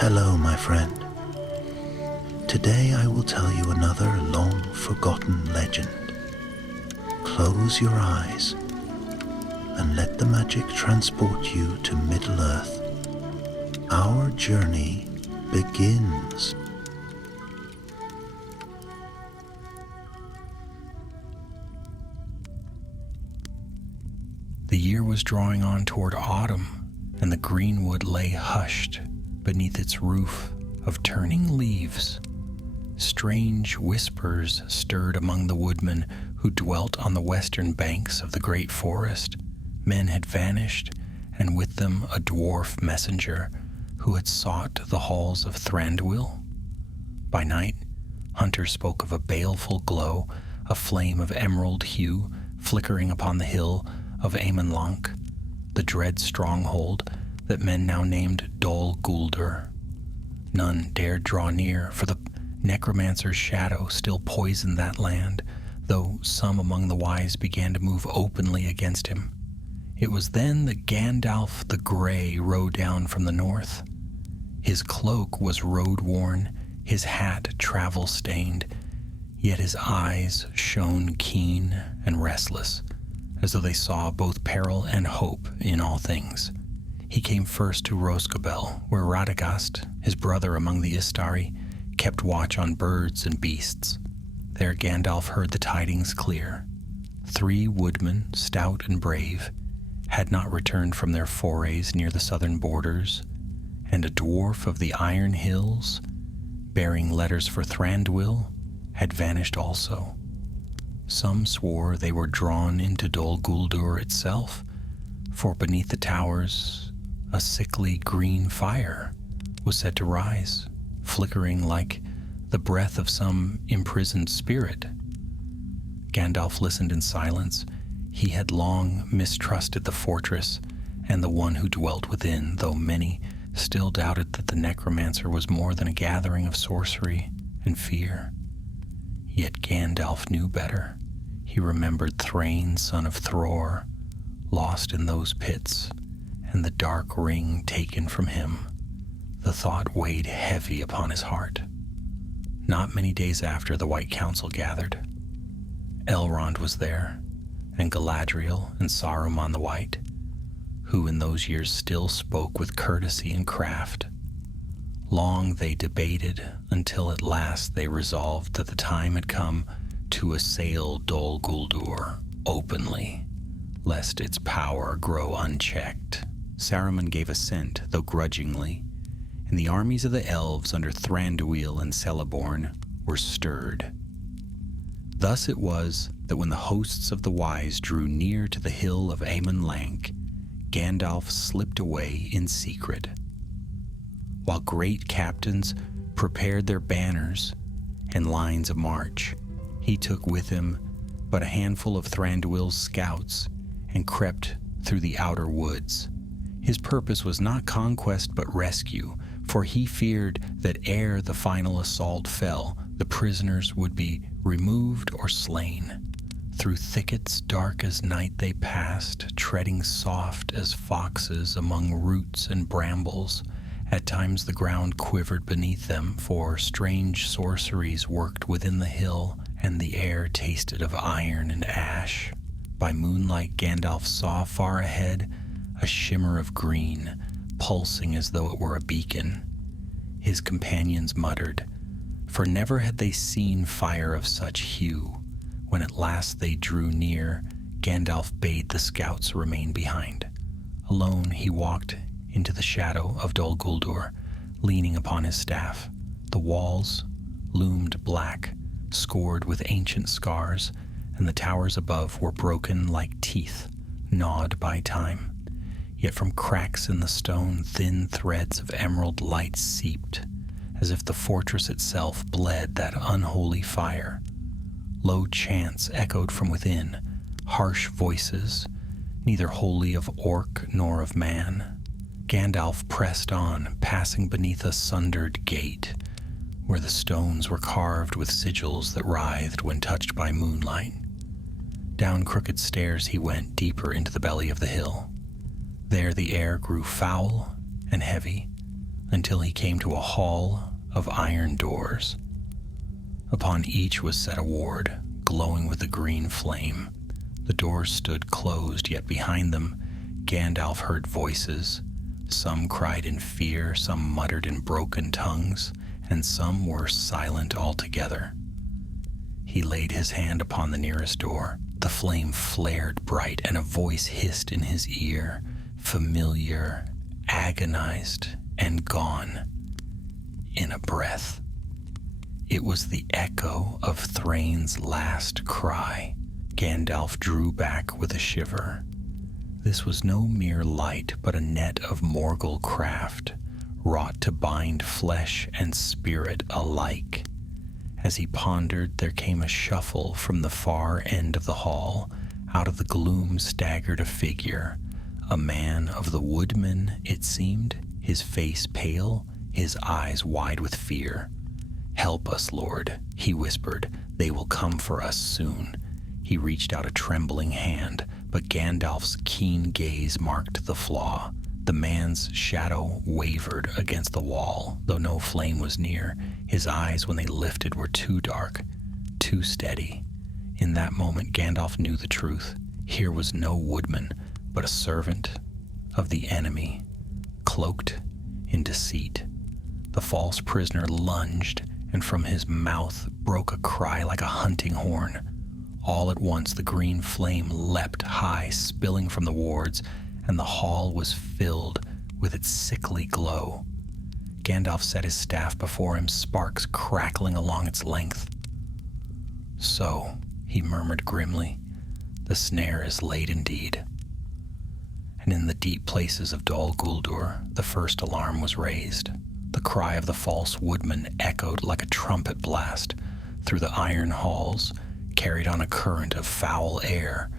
Hello, my friend. Today I will tell you another long-forgotten legend. Close your eyes and let the magic transport you to Middle-earth. Our journey begins. The year was drawing on toward autumn, and the greenwood lay hushed beneath its roof of turning leaves. Strange whispers stirred among the woodmen who dwelt on the western banks of the great forest. Men had vanished, and with them a dwarf messenger who had sought the halls of Thranduil. By night, hunters spoke of a baleful glow, a flame of emerald hue flickering upon the hill of Amonlanc, the dread stronghold that men now named Dol Guldur. None dared draw near, for the necromancer's shadow still poisoned that land, though some among the wise began to move openly against him. It was then that Gandalf the Grey rode down from the north. His cloak was road-worn, his hat travel-stained, yet his eyes shone keen and restless, as though they saw both peril and hope in all things. He came first to Rhosgobel, where Radagast, his brother among the Istari, kept watch on birds and beasts. There Gandalf heard the tidings clear. 3 woodmen, stout and brave, had not returned from their forays near the southern borders, and a dwarf of the Iron Hills, bearing letters for Thranduil, had vanished also. Some swore they were drawn into Dol Guldur itself, for beneath the towers a sickly green fire was said to rise, flickering like the breath of some imprisoned spirit. Gandalf listened in silence. He had long mistrusted the fortress and the one who dwelt within, though many still doubted that the necromancer was more than a gathering of sorcery and fear. Yet Gandalf knew better. He remembered Thrain, son of Thror, lost in those pits, and the dark ring taken from him. The thought weighed heavy upon his heart. Not many days after, the White Council gathered. Elrond was there, and Galadriel and Saruman the White, who in those years still spoke with courtesy and craft. Long they debated, until at last they resolved that the time had come to assail Dol Guldur openly, lest its power grow unchecked. Saruman gave assent, though grudgingly, and the armies of the elves under Thranduil and Celeborn were stirred. Thus it was that when the hosts of the wise drew near to the hill of Amonlanc, Gandalf slipped away in secret. While great captains prepared their banners and lines of march, he took with him but a handful of Thranduil's scouts and crept through the outer woods. His purpose was not conquest but rescue, for he feared that ere the final assault fell, the prisoners would be removed or slain. Through thickets dark as night they passed, treading soft as foxes among roots and brambles. At times the ground quivered beneath them, for strange sorceries worked within the hill, and the air tasted of iron and ash. By moonlight Gandalf saw far ahead a shimmer of green, pulsing as though it were a beacon. His companions muttered, for never had they seen fire of such hue. When at last they drew near, Gandalf bade the scouts remain behind. Alone he walked into the shadow of Dol Guldur, leaning upon his staff. The walls loomed black, scored with ancient scars, and the towers above were broken like teeth, gnawed by time. Yet from cracks in the stone, thin threads of emerald light seeped, as if the fortress itself bled that unholy fire. Low chants echoed from within, harsh voices, neither wholly of orc nor of man. Gandalf pressed on, passing beneath a sundered gate, where the stones were carved with sigils that writhed when touched by moonlight. Down crooked stairs he went, deeper into the belly of the hill. There the air grew foul and heavy. until he came to a hall of iron doors. Upon each was set a ward, glowing with a green flame. The doors stood closed, yet behind them Gandalf heard voices. Some cried in fear, some muttered in broken tongues, and some were silent altogether. He laid his hand upon the nearest door. The flame flared bright, and a voice hissed in his ear, familiar, agonized, and gone in a breath. It was the echo of Thrain's last cry. Gandalf drew back with a shiver. This was no mere light, but a net of Morgul craft, wrought to bind flesh and spirit alike. As he pondered, there came a shuffle from the far end of the hall. Out of the gloom staggered a figure, a man of the woodmen, it seemed, his face pale, his eyes wide with fear. "Help us, Lord," he whispered. "They will come for us soon." He reached out a trembling hand, but Gandalf's keen gaze marked the flaw. The man's shadow wavered against the wall, though no flame was near. His eyes, when they lifted, were too dark, too steady. In that moment, Gandalf knew the truth. Here was no woodman, but a servant of the enemy, cloaked in deceit. The false prisoner lunged, and from his mouth broke a cry like a hunting horn. All at once the green flame leapt high, spilling from the wards, and the hall was filled with its sickly glow. Gandalf set his staff before him, sparks crackling along its length. "So," he murmured grimly, "the snare is laid indeed." And in the deep places of Dol Guldur, the first alarm was raised. The cry of the false woodman echoed like a trumpet blast through the iron halls, carried on a current of foul air.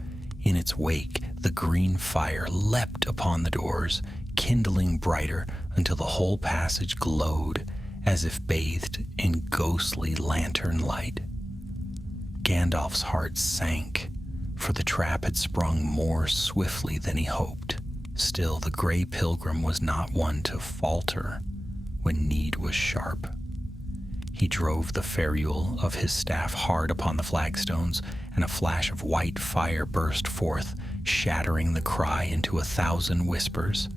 In its wake, the green fire leapt upon the doors, kindling brighter until the whole passage glowed as if bathed in ghostly lantern light. Gandalf's heart sank, for the trap had sprung more swiftly than he hoped. Still, the gray pilgrim was not one to falter when need was sharp. He drove the ferrule of his staff hard upon the flagstones, and a flash of white fire burst forth, shattering the cry into 1,000 whispers.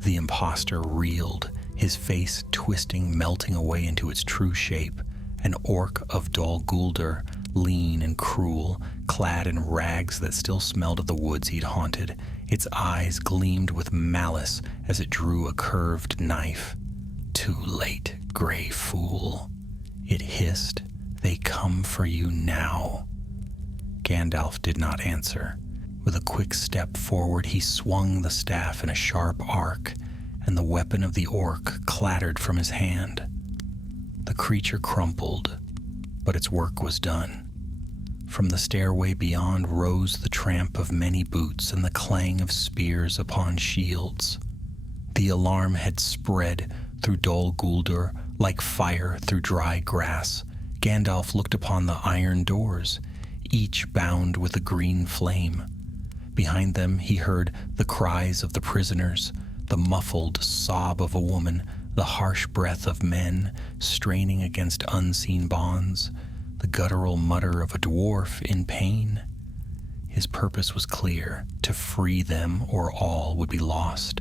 The impostor reeled, his face twisting, melting away into its true shape. An orc of Dol Guldur, lean and cruel, clad in rags that still smelled of the woods he'd haunted. Its eyes gleamed with malice as it drew a curved knife. "Too late, gray fool," it hissed. "They come for you now." Gandalf did not answer. With a quick step forward, he swung the staff in a sharp arc, and the weapon of the orc clattered from his hand. The creature crumpled, but its work was done. From the stairway beyond rose the tramp of many boots and the clang of spears upon shields. The alarm had spread through Dol Guldur like fire through dry grass. Gandalf looked upon the iron doors, each bound with a green flame. Behind them he heard the cries of the prisoners, the muffled sob of a woman, the harsh breath of men straining against unseen bonds, the guttural mutter of a dwarf in pain. His purpose was clear: to free them or all would be lost.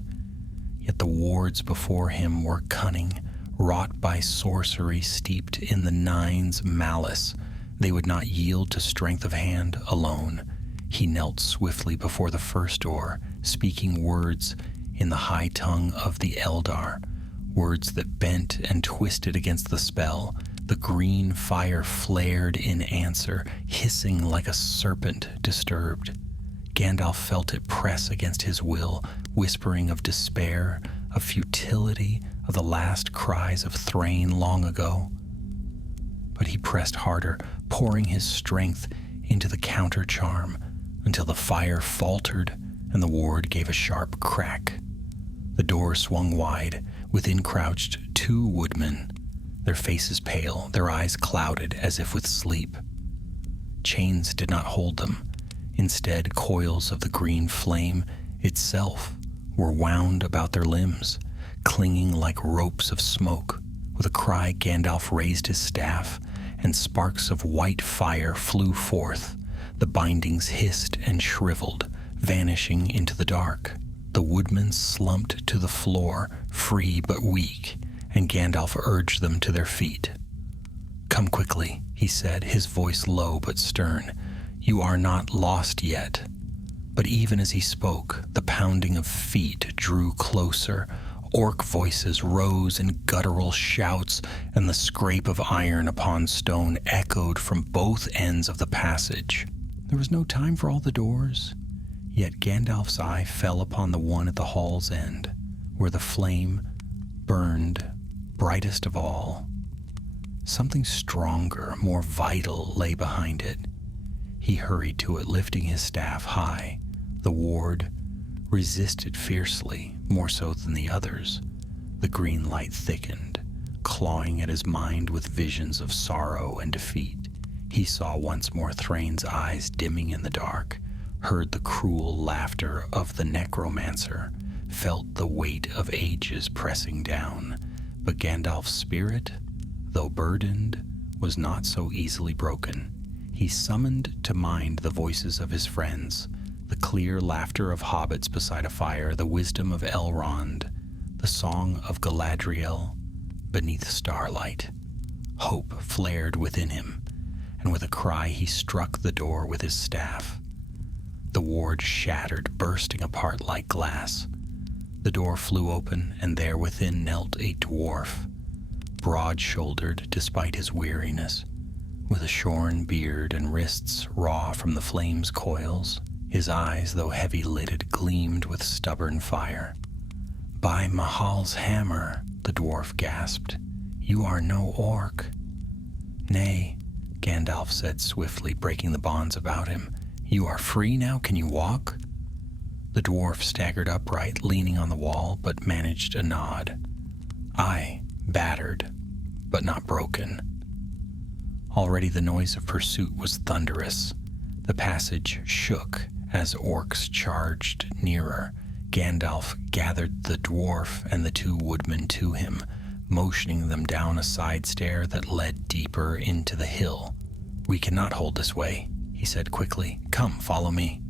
Yet the wards before him were cunning, wrought by sorcery steeped in the Nine's malice. They would not yield to strength of hand alone. He knelt swiftly before the first door, speaking words in the high tongue of the Eldar, words that bent and twisted against the spell. The green fire flared in answer, hissing like a serpent disturbed. Gandalf felt it press against his will, whispering of despair, of futility, of the last cries of Thrain long ago. But he pressed harder, pouring his strength into the counter-charm, until the fire faltered and the ward gave a sharp crack. The door swung wide. Within crouched 2 woodmen, their faces pale, their eyes clouded as if with sleep. Chains did not hold them. Instead, coils of the green flame itself were wound about their limbs. clinging like ropes of smoke. With a cry, Gandalf raised his staff, and sparks of white fire flew forth. The bindings hissed and shriveled, vanishing into the dark. The woodmen slumped to the floor, free but weak, and Gandalf urged them to their feet. "Come quickly," he said, his voice low but stern. "You are not lost yet." But even as he spoke, the pounding of feet drew closer. Orc voices rose in guttural shouts, and the scrape of iron upon stone echoed from both ends of the passage. There was no time for all the doors, yet Gandalf's eye fell upon the one at the hall's end, where the flame burned brightest of all. Something stronger, more vital, lay behind it. He hurried to it, lifting his staff high. The ward resisted fiercely, more so than the others. The green light thickened, clawing at his mind with visions of sorrow and defeat. He saw once more Thrain's eyes dimming in the dark, heard the cruel laughter of the necromancer, felt the weight of ages pressing down. But Gandalf's spirit, though burdened, was not so easily broken. He summoned to mind the voices of his friends, the clear laughter of hobbits beside a fire, the wisdom of Elrond, the song of Galadriel beneath starlight. Hope flared within him, and with a cry he struck the door with his staff. The ward shattered, bursting apart like glass. The door flew open, and there within knelt a dwarf, broad-shouldered despite his weariness, with a shorn beard and wrists raw from the flame's coils. His eyes, though heavy-lidded, gleamed with stubborn fire. "By Mahal's hammer," the dwarf gasped, "you are no orc." "Nay," Gandalf said swiftly, breaking the bonds about him. "You are free now? Can you walk?" The dwarf staggered upright, leaning on the wall, but managed a nod. "Aye, battered, but not broken." Already the noise of pursuit was thunderous. The passage shook as orcs charged nearer. Gandalf gathered the dwarf and the two woodmen to him, motioning them down a side stair that led deeper into the hill. "We cannot hold this way," he said quickly. "Come, follow me."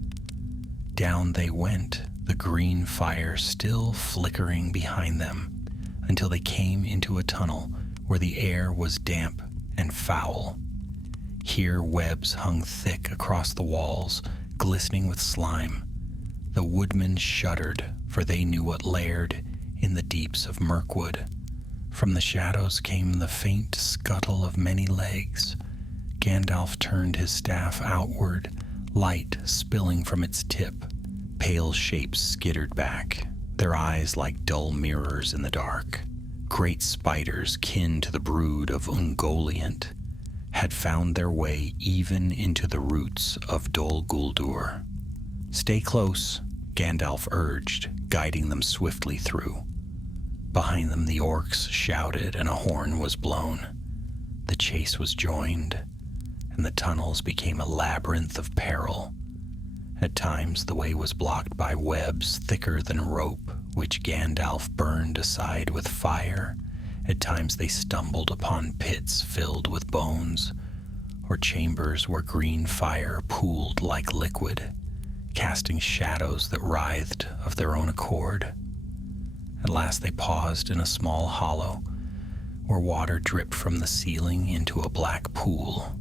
Down they went, the green fire still flickering behind them, until they came into a tunnel where the air was damp and foul. Here webs hung thick across the walls, glistening with slime. The woodmen shuddered, for they knew what laired in the deeps of Mirkwood. From the shadows came the faint scuttle of many legs. Gandalf turned his staff outward, light spilling from its tip. Pale shapes skittered back, their eyes like dull mirrors in the dark. Great spiders, kin to the brood of Ungoliant, had found their way even into the roots of Dol Guldur. "Stay close," Gandalf urged, guiding them swiftly through. Behind them the orcs shouted and a horn was blown. The chase was joined, and the tunnels became a labyrinth of peril. At times the way was blocked by webs thicker than rope, which Gandalf burned aside with fire. At times they stumbled upon pits filled with bones, or chambers where green fire pooled like liquid, casting shadows that writhed of their own accord. At last they paused in a small hollow, where water dripped from the ceiling into a black pool.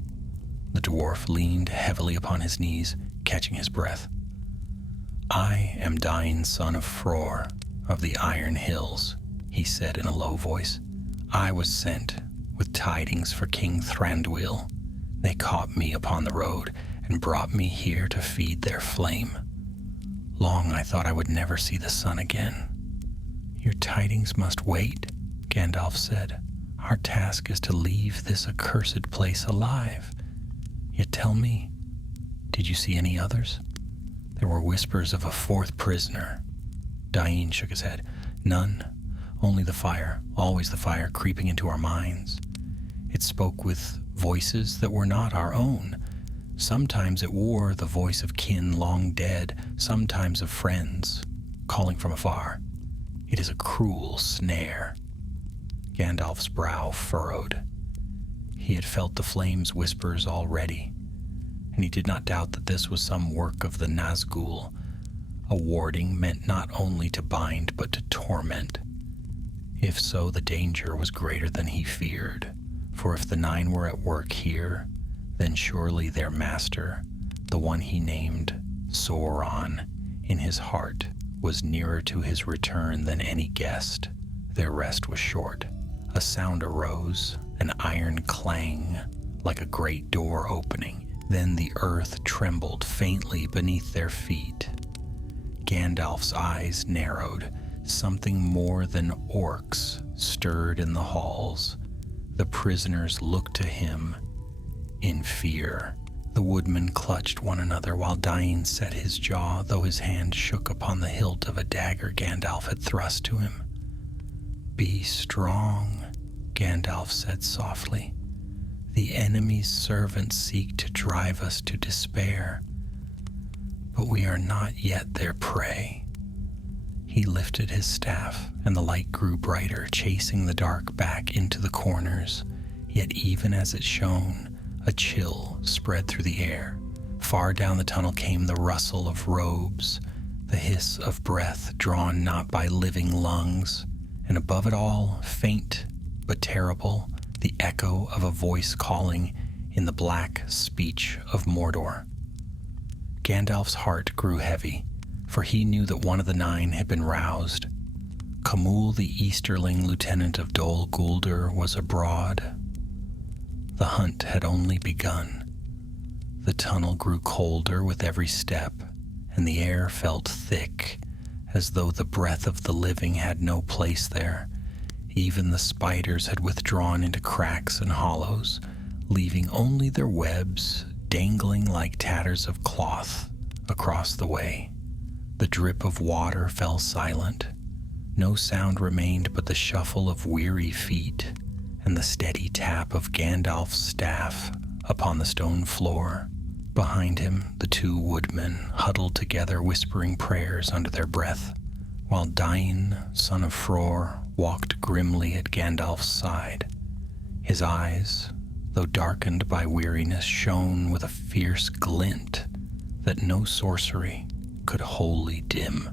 The dwarf leaned heavily upon his knees, catching his breath. "I am Dain's son of Fror, of the Iron Hills," he said in a low voice. "I was sent with tidings for King Thranduil. They caught me upon the road and brought me here to feed their flame. Long I thought I would never see the sun again." "Your tidings must wait," Gandalf said. "Our task is to leave this accursed place alive. Yet tell me, did you see any others?" There were whispers of a fourth prisoner. Dain shook his head. "None. Only the fire, always the fire, creeping into our minds. It spoke with voices that were not our own. Sometimes it wore the voice of kin long dead, sometimes of friends, calling from afar. It is a cruel snare. Gandalf's brow furrowed. He had felt the flame's whispers already, and he did not doubt that this was some work of the Nazgul, a warding meant not only to bind but to torment. If so, the danger was greater than he feared, for if the nine were at work here, then surely their master, the one he named Sauron, in his heart, was nearer to his return than any guessed. Their rest was short. A sound arose, an iron clang, like a great door opening. Then the earth trembled faintly beneath their feet. Gandalf's eyes narrowed. Something more than orcs stirred in the halls. The prisoners looked to him in fear. The woodmen clutched one another while Dain set his jaw, though his hand shook upon the hilt of a dagger Gandalf had thrust to him. "Be strong," Gandalf said softly. "The enemy's servants seek to drive us to despair, but we are not yet their prey." He lifted his staff, and the light grew brighter, chasing the dark back into the corners. Yet even as it shone, a chill spread through the air. Far down the tunnel came the rustle of robes, the hiss of breath drawn not by living lungs, and above it all, faint but terrible, the echo of a voice calling in the black speech of Mordor. Gandalf's heart grew heavy, for he knew that one of the nine had been roused. Khamul, the Easterling lieutenant of Dol Guldur, was abroad. The hunt had only begun. The tunnel grew colder with every step, and the air felt thick, as though the breath of the living had no place there. Even the spiders had withdrawn into cracks and hollows, leaving only their webs dangling like tatters of cloth across the way. The drip of water fell silent. No sound remained but the shuffle of weary feet and the steady tap of Gandalf's staff upon the stone floor. Behind him, the two woodmen huddled together, whispering prayers under their breath, while Dain, son of Fror, walked grimly at Gandalf's side. His eyes, though darkened by weariness, shone with a fierce glint that no sorcery could wholly dim.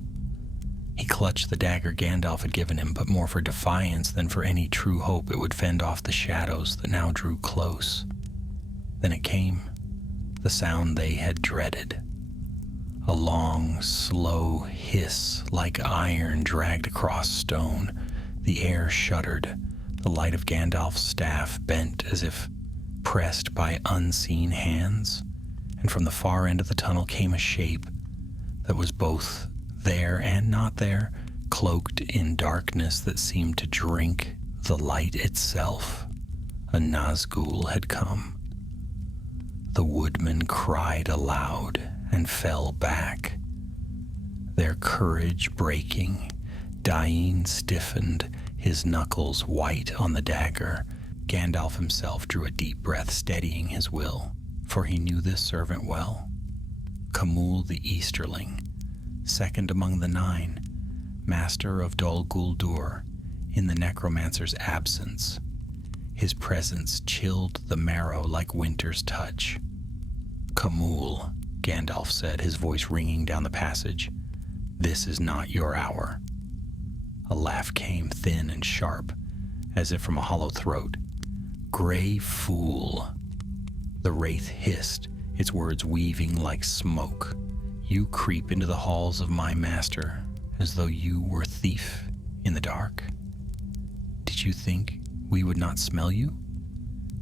He clutched the dagger Gandalf had given him, but more for defiance than for any true hope it would fend off the shadows that now drew close. Then it came, the sound they had dreaded. A long, slow hiss like iron dragged across stone. The air shuddered. The light of Gandalf's staff bent as if pressed by unseen hands, and from the far end of the tunnel came a shape that was both there and not there, cloaked in darkness that seemed to drink the light itself. A Nazgul had come. The woodmen cried aloud and fell back, their courage breaking. Dain stiffened, his knuckles white on the dagger. Gandalf himself drew a deep breath, steadying his will, for he knew this servant well. Khamul the Easterling, second among the nine, master of Dol Guldur, in the necromancer's absence. His presence chilled the marrow like winter's touch. "Khamul," Gandalf said, his voice ringing down the passage, "this is not your hour." A laugh came, thin and sharp, as if from a hollow throat. "Gray fool," the wraith hissed, its words weaving like smoke. "You creep into the halls of my master as though you were thief in the dark. Did you think we would not smell you?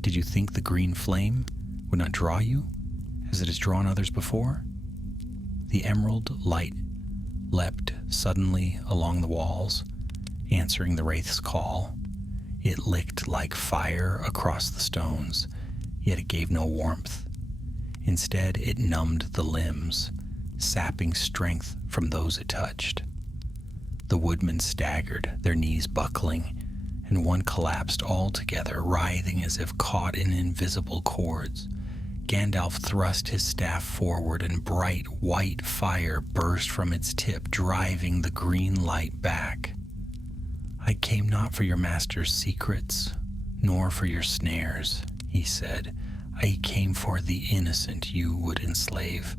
Did you think the green flame would not draw you, as it has drawn others before?" The emerald light leapt suddenly along the walls, answering the wraith's call. It licked like fire across the stones, yet it gave no warmth. Instead, it numbed the limbs, sapping strength from those it touched. The woodmen staggered, their knees buckling, and one collapsed altogether, writhing as if caught in invisible cords. Gandalf thrust his staff forward, and bright white fire burst from its tip, driving the green light back. I came not for your master's secrets, nor for your snares, he said. I came for the innocent you would enslave.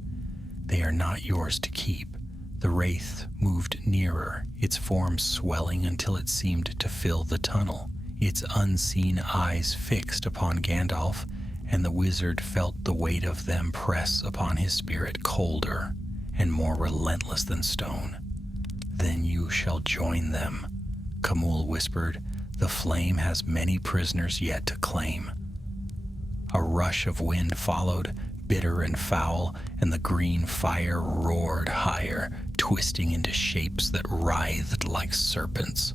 They are not yours to keep. The wraith moved nearer, its form swelling until it seemed to fill the tunnel, its unseen eyes fixed upon Gandalf, and the wizard felt the weight of them press upon his spirit, colder and more relentless than stone. Then you shall join them, Khamûl whispered. The flame has many prisoners yet to claim. A rush of wind followed, bitter and foul, and the green fire roared higher, twisting into shapes that writhed like serpents.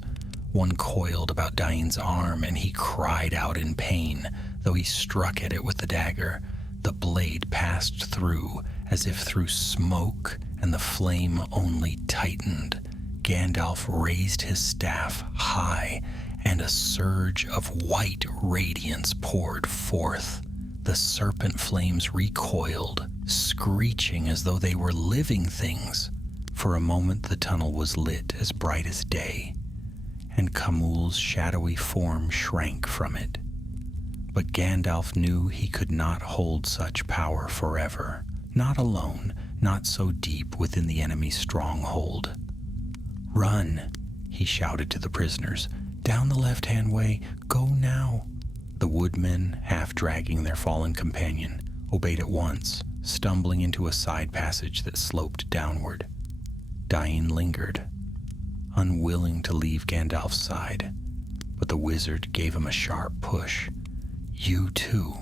One coiled about Dain's arm, and he cried out in pain. Though he struck at it with the dagger, the blade passed through as if through smoke, and the flame only tightened. Gandalf raised his staff high, and a surge of white radiance poured forth. The serpent flames recoiled, screeching as though they were living things. For a moment the tunnel was lit as bright as day, and Khamûl's shadowy form shrank from it. But Gandalf knew he could not hold such power forever, not alone, not so deep within the enemy's stronghold. Run, he shouted to the prisoners. Down the left-hand way, go now. The woodmen, half dragging their fallen companion, obeyed at once, stumbling into a side passage that sloped downward. Dain lingered, unwilling to leave Gandalf's side, but the wizard gave him a sharp push. You too.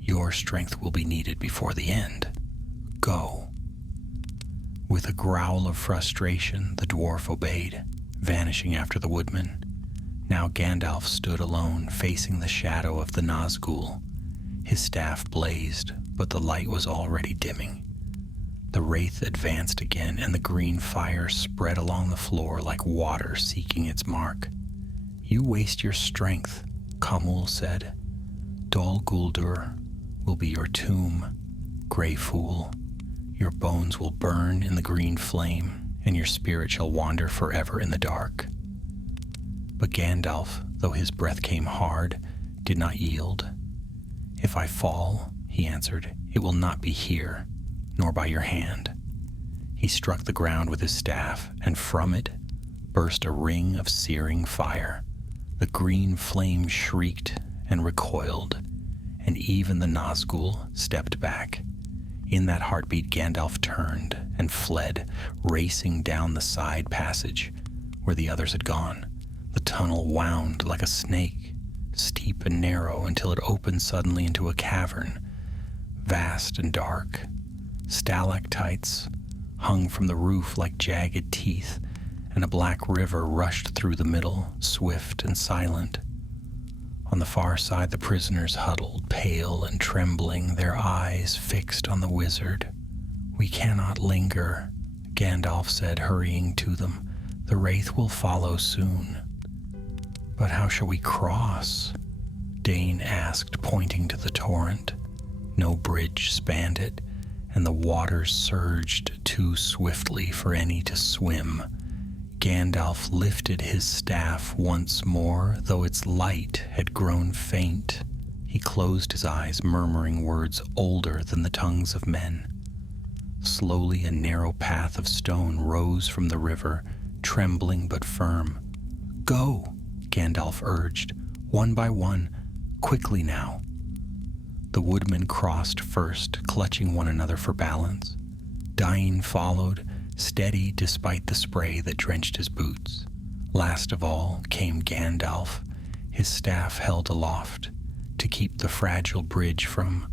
Your strength will be needed before the end. Go. With a growl of frustration, the dwarf obeyed, vanishing after the woodman. Now Gandalf stood alone, facing the shadow of the Nazgul. His staff blazed, but the light was already dimming. The wraith advanced again, and the green fire spread along the floor like water seeking its mark. You waste your strength, Khamûl said. Dol Guldur will be your tomb, gray fool. Your bones will burn in the green flame, and your spirit shall wander forever in the dark. But Gandalf, though his breath came hard, did not yield. If I fall, he answered, it will not be here, nor by your hand. He struck the ground with his staff, and from it burst a ring of searing fire. The green flame shrieked and recoiled, and even the Nazgul stepped back. In that heartbeat, Gandalf turned and fled, racing down the side passage where the others had gone. The tunnel wound like a snake, steep and narrow, until it opened suddenly into a cavern, vast and dark. Stalactites hung from the roof like jagged teeth, and a black river rushed through the middle, swift and silent. On the far side, the prisoners huddled, pale and trembling, their eyes fixed on the wizard. We cannot linger, Gandalf said, hurrying to them. The wraith will follow soon. But how shall we cross? Dain asked, pointing to the torrent. No bridge spanned it, and the waters surged too swiftly for any to swim. Gandalf lifted his staff once more, though its light had grown faint. He closed his eyes, murmuring words older than the tongues of men. Slowly a narrow path of stone rose from the river, trembling but firm. Go, Gandalf urged, one by one, quickly now. The woodmen crossed first, clutching one another for balance. Dain followed, steady despite the spray that drenched his boots. Last of all came Gandalf, his staff held aloft to keep the fragile bridge from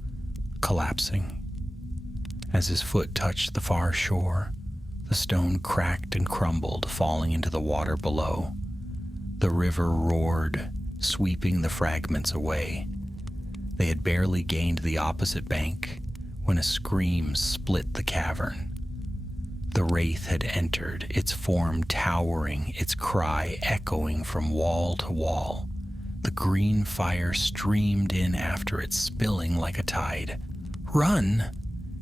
collapsing. As his foot touched the far shore, the stone cracked and crumbled, falling into the water below. The river roared, sweeping the fragments away. They had barely gained the opposite bank when a scream split the cavern. The wraith had entered, its form towering, its cry echoing from wall to wall. The green fire streamed in after it, spilling like a tide. Run!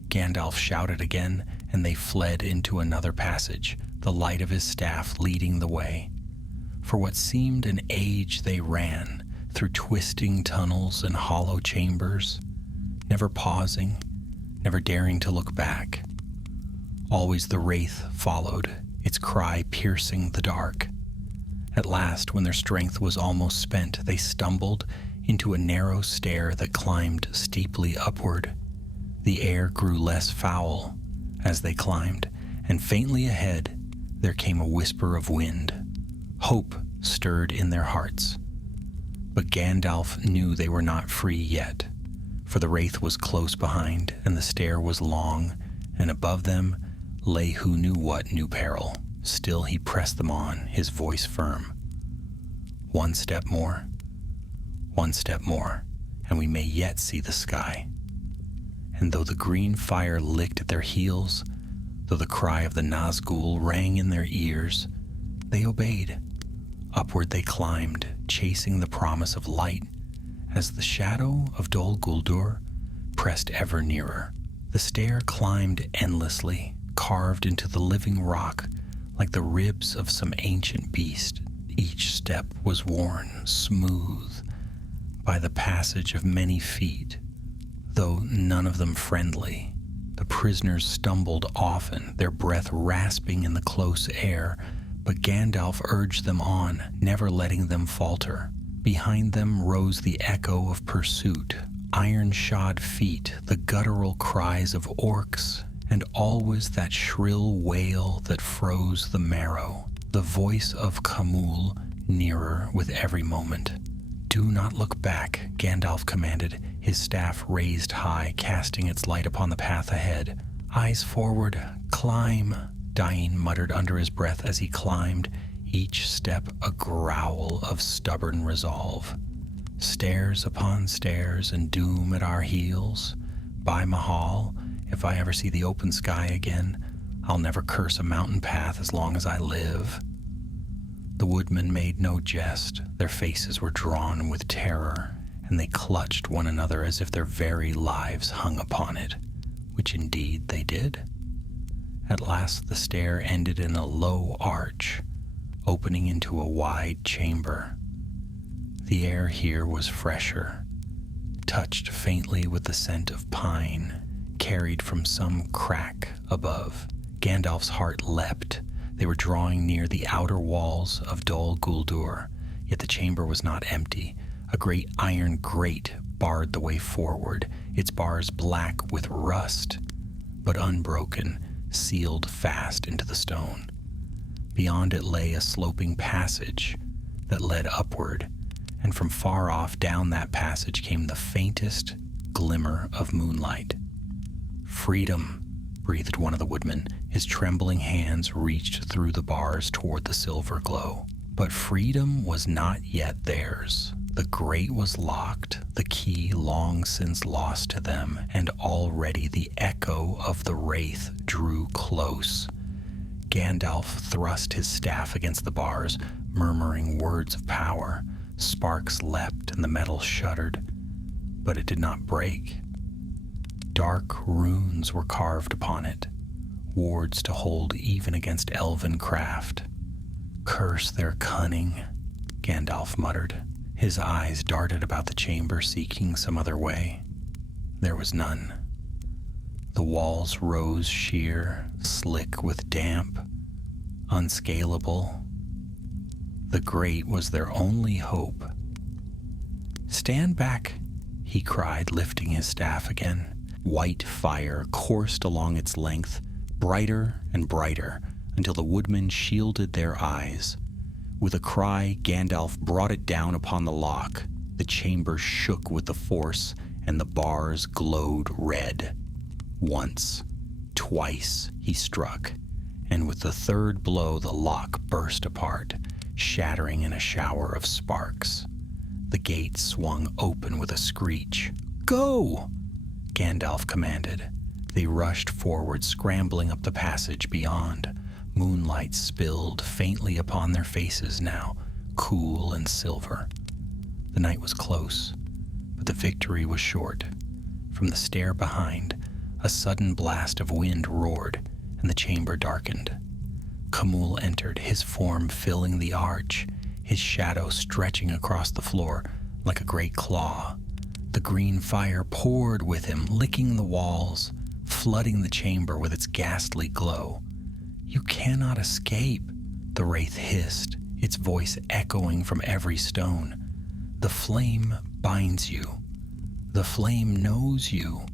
Gandalf shouted again, and they fled into another passage, the light of his staff leading the way. For what seemed an age they ran through twisting tunnels and hollow chambers, never pausing, never daring to look back. Always the wraith followed, its cry piercing the dark. At last, when their strength was almost spent, they stumbled into a narrow stair that climbed steeply upward. The air grew less foul as they climbed, and faintly ahead there came a whisper of wind. Hope stirred in their hearts. But Gandalf knew they were not free yet, for the wraith was close behind, and the stair was long, and above them lay who knew what new peril. Still he pressed them on, his voice firm. One step more, and we may yet see the sky. And though the green fire licked at their heels, though the cry of the Nazgul rang in their ears, they obeyed. Upward they climbed, chasing the promise of light, as the shadow of Dol Guldur pressed ever nearer. The stair climbed endlessly, carved into the living rock like the ribs of some ancient beast. Each step was worn smooth by the passage of many feet, though none of them friendly. The prisoners stumbled often, their breath rasping in the close air, but Gandalf urged them on, never letting them falter. Behind them rose the echo of pursuit, iron-shod feet, the guttural cries of orcs, and always that shrill wail that froze the marrow, the voice of Khamul nearer with every moment. "Do not look back," Gandalf commanded, his staff raised high, casting its light upon the path ahead. "Eyes forward, climb," Dain muttered under his breath as he climbed, each step a growl of stubborn resolve. Stairs upon stairs and doom at our heels. By Mahal, if I ever see the open sky again, I'll never curse a mountain path as long as I live. The woodmen made no jest. Their faces were drawn with terror, and they clutched one another as if their very lives hung upon it, which indeed they did. At last the stair ended in a low arch, opening into a wide chamber. The air here was fresher, touched faintly with the scent of pine, carried from some crack above. Gandalf's heart leapt. They were drawing near the outer walls of Dol Guldur, yet the chamber was not empty. A great iron grate barred the way forward, its bars black with rust, but unbroken, sealed fast into the stone. Beyond it lay a sloping passage that led upward, and from far off down that passage came the faintest glimmer of moonlight. "Freedom," breathed one of the woodmen. His trembling hands reached through the bars toward the silver glow. But freedom was not yet theirs. The grate was locked, the key long since lost to them, and already the echo of the wraith drew close. Gandalf thrust his staff against the bars, murmuring words of power. Sparks leapt and the metal shuddered, but it did not break. Dark runes were carved upon it, wards to hold even against elven craft. "Curse their cunning," Gandalf muttered. His eyes darted about the chamber, seeking some other way. There was none. The walls rose sheer, slick with damp, unscalable. The grate was their only hope. "Stand back," he cried, lifting his staff again. White fire coursed along its length, brighter and brighter, until the woodmen shielded their eyes. With a cry, Gandalf brought it down upon the lock. The chamber shook with the force, and the bars glowed red. Once, twice he struck, and with the third blow the lock burst apart, shattering in a shower of sparks. The gate swung open with a screech. "Go!" Gandalf commanded. They rushed forward, scrambling up the passage beyond. Moonlight spilled faintly upon their faces now, cool and silver. The night was close, but the victory was short. From the stair behind, a sudden blast of wind roared, and the chamber darkened. Khamul entered, his form filling the arch. his shadow stretching across the floor like a great claw. The green fire poured with him, licking the walls, flooding the chamber with its ghastly glow. "You cannot escape," the wraith hissed, its voice echoing from every stone. "The flame binds you. The flame knows you."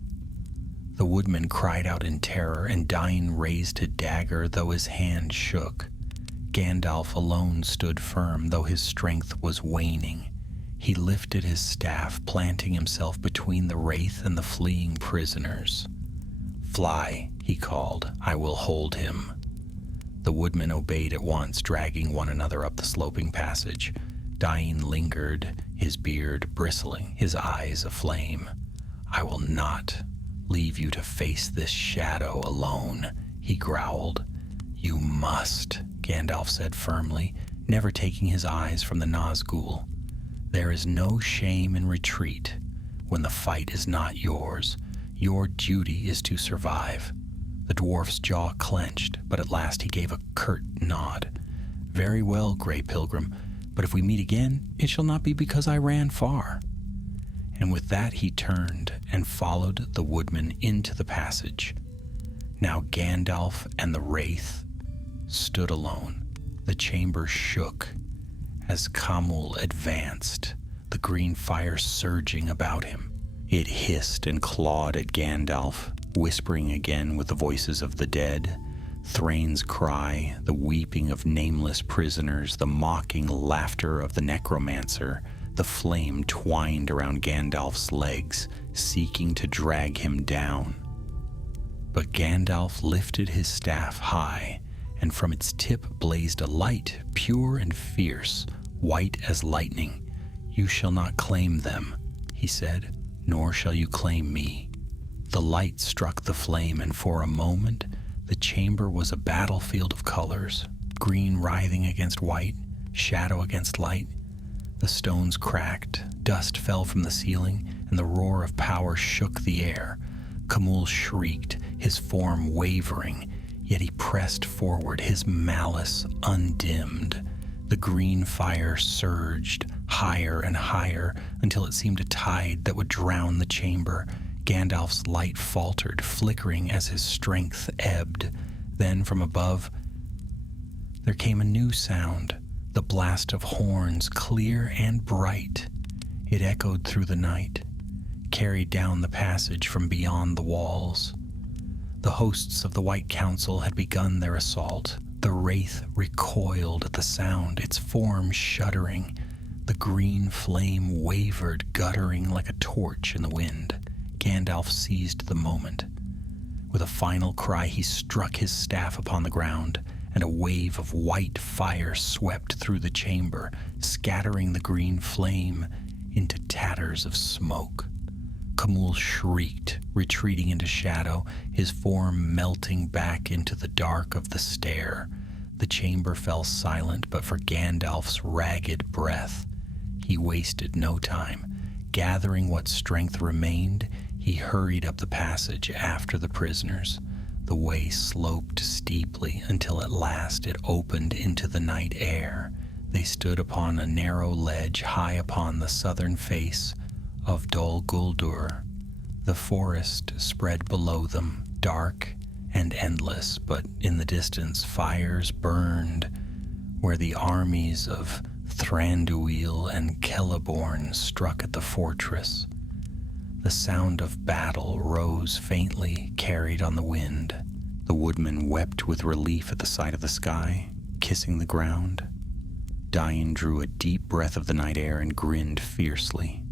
The woodman cried out in terror, and Dain raised a dagger, though his hand shook. Gandalf alone stood firm, though his strength was waning. He lifted his staff, planting himself between the wraith and the fleeing prisoners. "Fly," he called, "I will hold him." The woodmen obeyed at once, dragging one another up the sloping passage. Dain lingered, his beard bristling, his eyes aflame. "I will not leave you to face this shadow alone," he growled. "You must," Gandalf said firmly, never taking his eyes from the Nazgul. "There is no shame in retreat when the fight is not yours. Your duty is to survive." The dwarf's jaw clenched, but at last he gave a curt nod. "Very well, Grey Pilgrim, but if we meet again, it shall not be because I ran far." And with that he turned and followed the woodman into the passage. Now Gandalf and the wraith stood alone. The chamber shook as Khamul advanced, the green fire surging about him. It hissed and clawed at Gandalf, whispering again with the voices of the dead. Thrain's cry, the weeping of nameless prisoners, the mocking laughter of the necromancer. The flame twined around Gandalf's legs, seeking to drag him down. But Gandalf lifted his staff high, and from its tip blazed a light, pure and fierce, white as lightning. "You shall not claim them," he said, "nor shall you claim me." The light struck the flame, and for a moment the chamber was a battlefield of colors, green writhing against white, shadow against light. The stones cracked, dust fell from the ceiling, and the roar of power shook the air. Khamul shrieked, his form wavering, yet he pressed forward, his malice undimmed. The green fire surged higher and higher until it seemed a tide that would drown the chamber. Gandalf's light faltered, flickering as his strength ebbed. Then from above there came a new sound, the blast of horns, clear and bright. It echoed through the night, carried down the passage from beyond the walls. The hosts of the White Council had begun their assault. The wraith recoiled at the sound, its form shuddering. The green flame wavered, guttering like a torch in the wind. Gandalf seized the moment. With a final cry, he struck his staff upon the ground, and a wave of white fire swept through the chamber, scattering the green flame into tatters of smoke. Khamul shrieked, retreating into shadow, his form melting back into the dark of the stair. The chamber fell silent but for Gandalf's ragged breath. He wasted no time. Gathering what strength remained, he hurried up the passage after the prisoners. The way sloped steeply until at last it opened into the night air. They stood upon a narrow ledge high upon the southern face of Dol Guldur. The forest spread below them, dark and endless, but in the distance fires burned where the armies of Thranduil and Celeborn struck at the fortress. The sound of battle rose faintly, carried on the wind. The woodman wept with relief at the sight of the sky, kissing the ground. Dain drew a deep breath of the night air and grinned fiercely.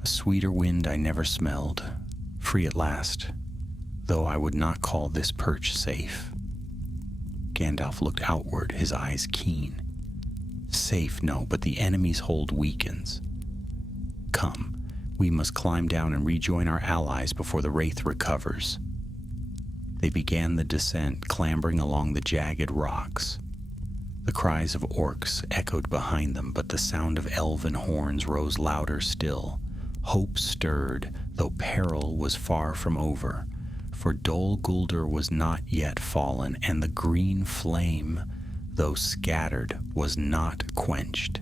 A sweeter wind I never smelled, free at last, though I would not call this perch safe. Gandalf looked outward, his eyes keen. Safe, no, but the enemy's hold weakens. Come. We must climb down and rejoin our allies before the wraith recovers. They began the descent, clambering along the jagged rocks. The cries of orcs echoed behind them, but the sound of elven horns rose louder still. Hope stirred, though peril was far from over, for Dol Guldur was not yet fallen, and the green flame, though scattered, was not quenched.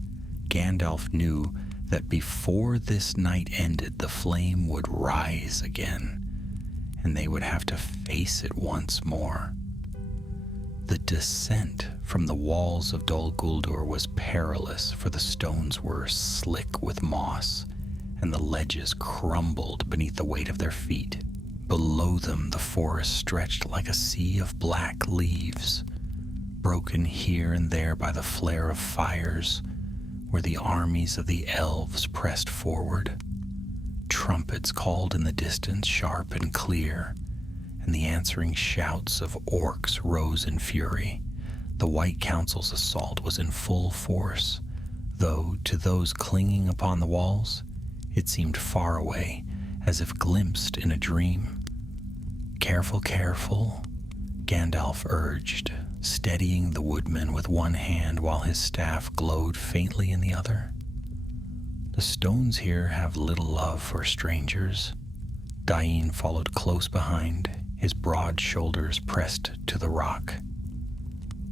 Gandalf knew that before this night ended, the flame would rise again, and they would have to face it once more. The descent from the walls of Dol Guldur was perilous, for the stones were slick with moss, and the ledges crumbled beneath the weight of their feet. Below them, the forest stretched like a sea of black leaves, broken here and there by the flare of fires, where the armies of the elves pressed forward. Trumpets called in the distance sharp and clear, and the answering shouts of orcs rose in fury. The White Council's assault was in full force, though to those clinging upon the walls, it seemed far away, as if glimpsed in a dream. Careful, careful, Gandalf urged, steadying the woodman with one hand while his staff glowed faintly in the other. The stones here have little love for strangers. Dain followed close behind, his broad shoulders pressed to the rock.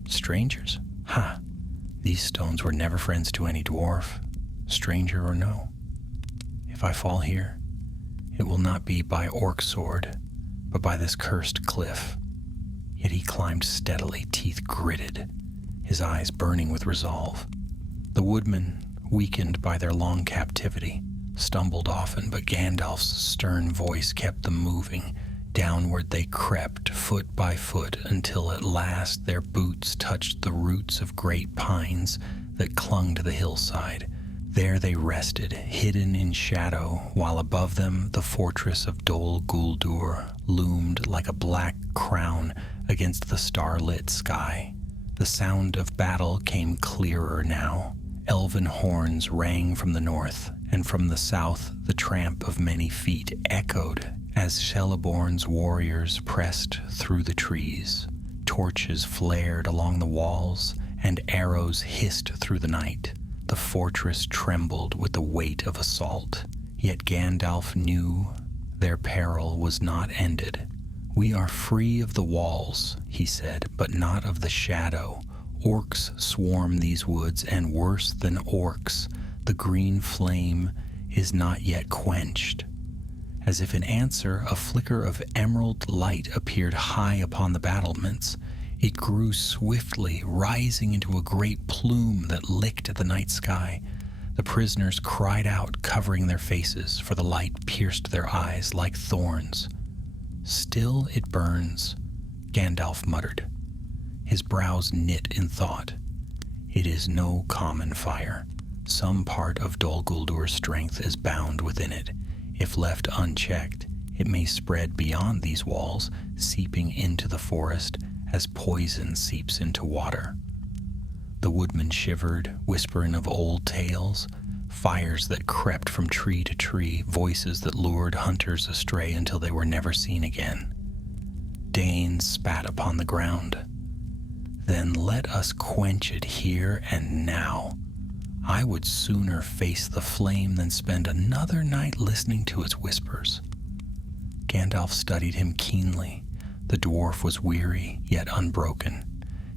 Strangers? Ha! These stones were never friends to any dwarf, stranger or no. If I fall here, it will not be by orc sword, but by this cursed cliff. Yet he climbed steadily, teeth gritted, his eyes burning with resolve. The woodmen, weakened by their long captivity, stumbled often, but Gandalf's stern voice kept them moving. Downward they crept, foot by foot, until at last their boots touched the roots of great pines that clung to the hillside. There they rested, hidden in shadow, while above them the fortress of Dol Guldur loomed like a black crown against the starlit sky. The sound of battle came clearer now. Elven horns rang from the north, and from the south the tramp of many feet echoed as Celeborn's warriors pressed through the trees. Torches flared along the walls, and arrows hissed through the night. The fortress trembled with the weight of assault, yet Gandalf knew their peril was not ended. "We are free of the walls," he said, "but not of the shadow. Orcs swarm these woods, and worse than orcs, the green flame is not yet quenched." As if in answer, a flicker of emerald light appeared high upon the battlements. It grew swiftly, rising into a great plume that licked at the night sky. The prisoners cried out, covering their faces, for the light pierced their eyes like thorns. "Still it burns," Gandalf muttered, his brows knit in thought. "It is no common fire. Some part of Dol Guldur's strength is bound within it. If left unchecked, it may spread beyond these walls, seeping into the forest as poison seeps into water." The woodman shivered, whispering of old tales, fires that crept from tree to tree, voices that lured hunters astray until they were never seen again. Dain spat upon the ground. "Then let us quench it here and now. I would sooner face the flame than spend another night listening to its whispers." Gandalf studied him keenly. The dwarf was weary, yet unbroken,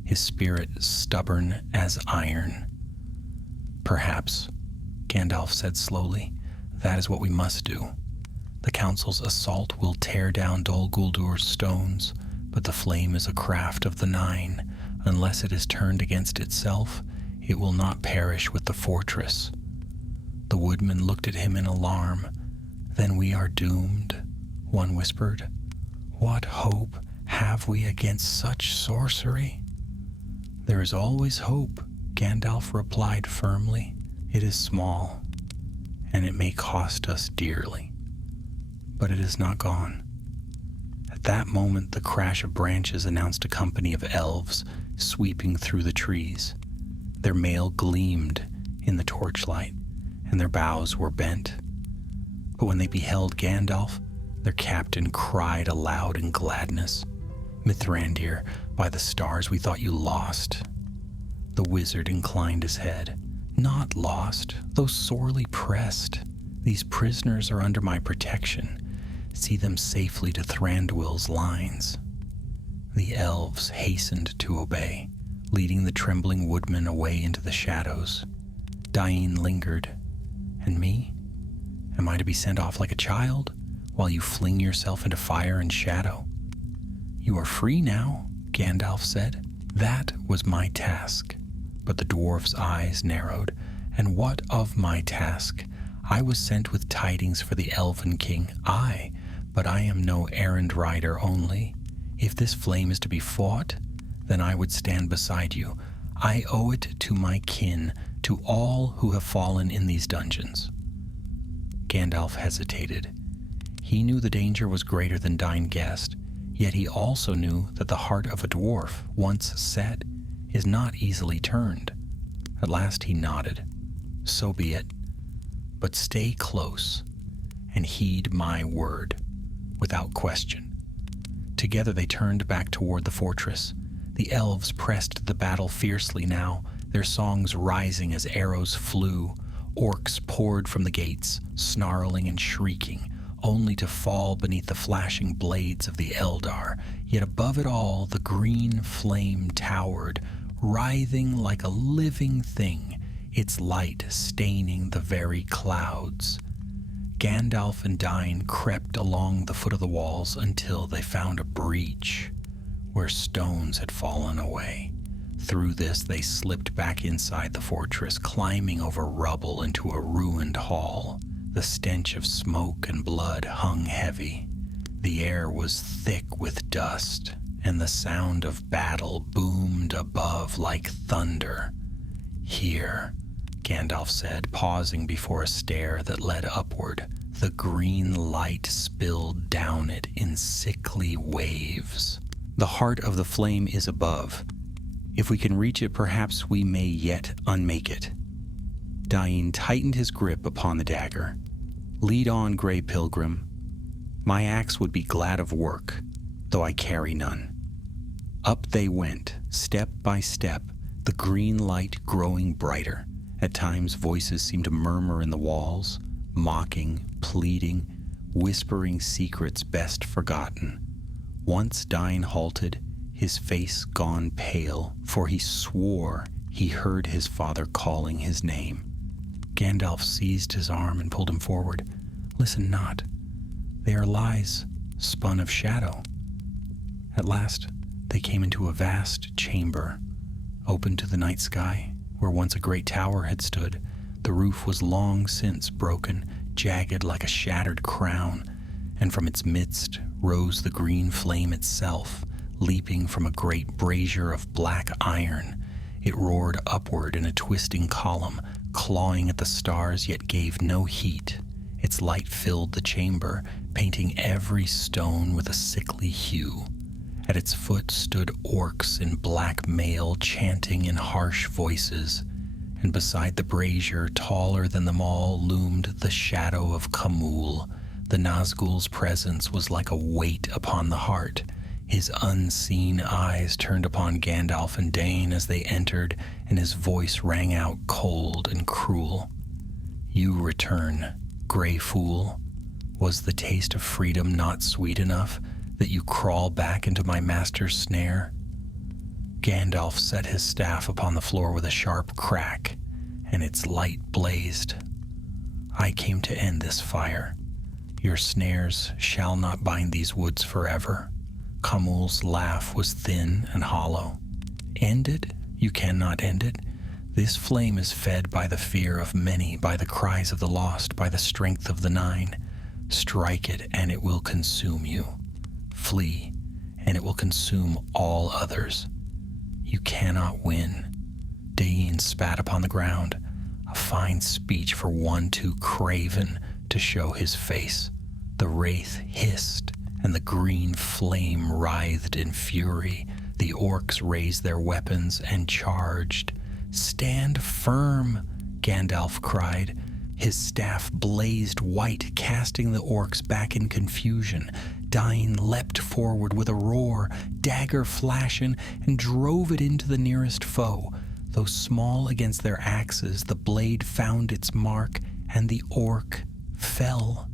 his spirit stubborn as iron. "Perhaps," Gandalf said slowly, "that is what we must do. The council's assault will tear down Dol Guldur's stones, but the flame is a craft of the Nine. Unless it is turned against itself, it will not perish with the fortress." The woodman looked at him in alarm. "Then we are doomed," one whispered. "What hope have we against such sorcery?" "There is always hope," Gandalf replied firmly. "It is small, and it may cost us dearly, but it is not gone." At that moment, the crash of branches announced a company of elves sweeping through the trees. Their mail gleamed in the torchlight, and their bows were bent. But when they beheld Gandalf, their captain cried aloud in gladness, "Mithrandir, by the stars, we thought you lost." The wizard inclined his head. "Not lost, though sorely pressed. These prisoners are under my protection. See them safely to Thranduil's lines." The elves hastened to obey, leading the trembling woodman away into the shadows. Dain lingered. And me? Am I to be sent off like a child, while you fling yourself into fire and shadow? You are free now, Gandalf said. That was my task. But the dwarf's eyes narrowed. And what of my task? I was sent with tidings for the Elven King. Aye, but I am no errand rider only. If this flame is to be fought, then I would stand beside you. I owe it to my kin, to all who have fallen in these dungeons. Gandalf hesitated. He knew the danger was greater than Dain guessed, yet he also knew that the heart of a dwarf, once set, is not easily turned. At last he nodded. So be it. But stay close and heed my word, without question. Together they turned back toward the fortress. The elves pressed the battle fiercely now, their songs rising as arrows flew. Orcs poured from the gates, snarling and shrieking, only to fall beneath the flashing blades of the Eldar. Yet above it all, the green flame towered, writhing like a living thing, its light staining the very clouds. Gandalf and Dain crept along the foot of the walls until they found a breach where stones had fallen away. Through this they slipped back inside the fortress, climbing over rubble into a ruined hall. The stench of smoke and blood hung heavy. The air was thick with dust, and the sound of battle boomed above like thunder. Here, Gandalf said, pausing before a stair that led upward. The green light spilled down it in sickly waves. The heart of the flame is above. If we can reach it, perhaps we may yet unmake it. Dain tightened his grip upon the dagger. Lead on, Grey Pilgrim. My axe would be glad of work, though I carry none. Up they went, step by step, the green light growing brighter. At times voices seemed to murmur in the walls, mocking, pleading, whispering secrets best forgotten. Once Dain halted, his face gone pale, for he swore he heard his father calling his name. Gandalf seized his arm and pulled him forward. Listen not. They are lies, spun of shadow. At last, they came into a vast chamber, open to the night sky, where once a great tower had stood. The roof was long since broken, jagged like a shattered crown, and from its midst rose the green flame itself, leaping from a great brazier of black iron. It roared upward in a twisting column, clawing at the stars, yet gave no heat. Its light filled the chamber, painting every stone with a sickly hue. At its foot stood orcs in black mail, chanting in harsh voices, and beside the brazier, taller than them all, loomed the shadow of Khamul. The Nazgul's presence was like a weight upon the heart. His unseen eyes turned upon Gandalf and Dain as they entered, and his voice rang out cold and cruel. You return, Grey Fool. Was the taste of freedom not sweet enough, that you crawl back into my master's snare? Gandalf set his staff upon the floor with a sharp crack, and its light blazed. I came to end this fire. Your snares shall not bind these woods forever. Khamul's laugh was thin and hollow. End it? You cannot end it. This flame is fed by the fear of many, by the cries of the lost, by the strength of the nine. Strike it, and it will consume you. Flee, and it will consume all others. You cannot win. Dain spat upon the ground, a fine speech for one too craven to show his face. The wraith hissed, and the green flame writhed in fury. The orcs raised their weapons and charged. Stand firm, Gandalf cried. His staff blazed white, casting the orcs back in confusion. Dain leapt forward with a roar, dagger flashing, and drove it into the nearest foe. Though small against their axes, the blade found its mark, and the orc fell.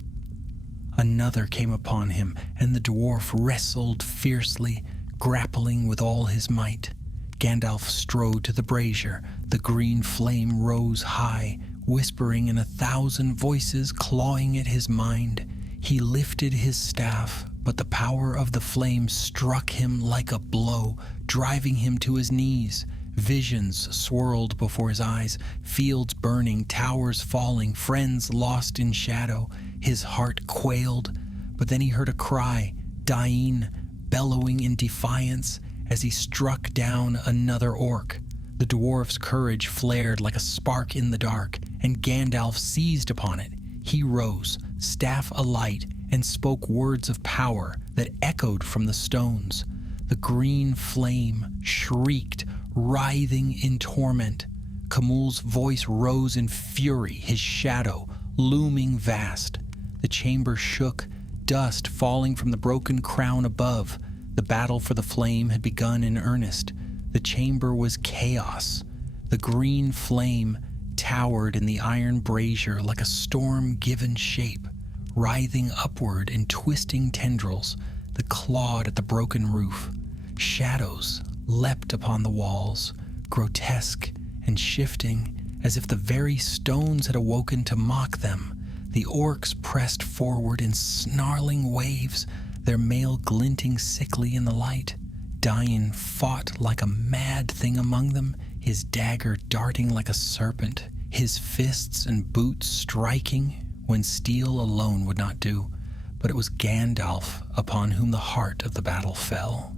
Another came upon him, and the dwarf wrestled fiercely, grappling with all his might. Gandalf strode to the brazier. The green flame rose high, whispering in 1,000 voices, clawing at his mind. He lifted his staff, but the power of the flame struck him like a blow, driving him to his knees. Visions swirled before his eyes, fields burning, towers falling, friends lost in shadow. His heart quailed, but then he heard a cry, Dain, bellowing in defiance as he struck down another orc. The dwarf's courage flared like a spark in the dark, and Gandalf seized upon it. He rose, staff alight, and spoke words of power that echoed from the stones. The green flame shrieked, writhing in torment. Camul's voice rose in fury, his shadow looming vast. The chamber shook, dust falling from the broken crown above. The battle for the flame had begun in earnest. The chamber was chaos. The green flame towered in the iron brazier like a storm-given shape, writhing upward in twisting tendrils that clawed at the broken roof. Shadows leapt upon the walls, grotesque and shifting, as if the very stones had awoken to mock them. The orcs pressed forward in snarling waves, their mail glinting sickly in the light. Dain fought like a mad thing among them, his dagger darting like a serpent, his fists and boots striking when steel alone would not do. But it was Gandalf upon whom the heart of the battle fell.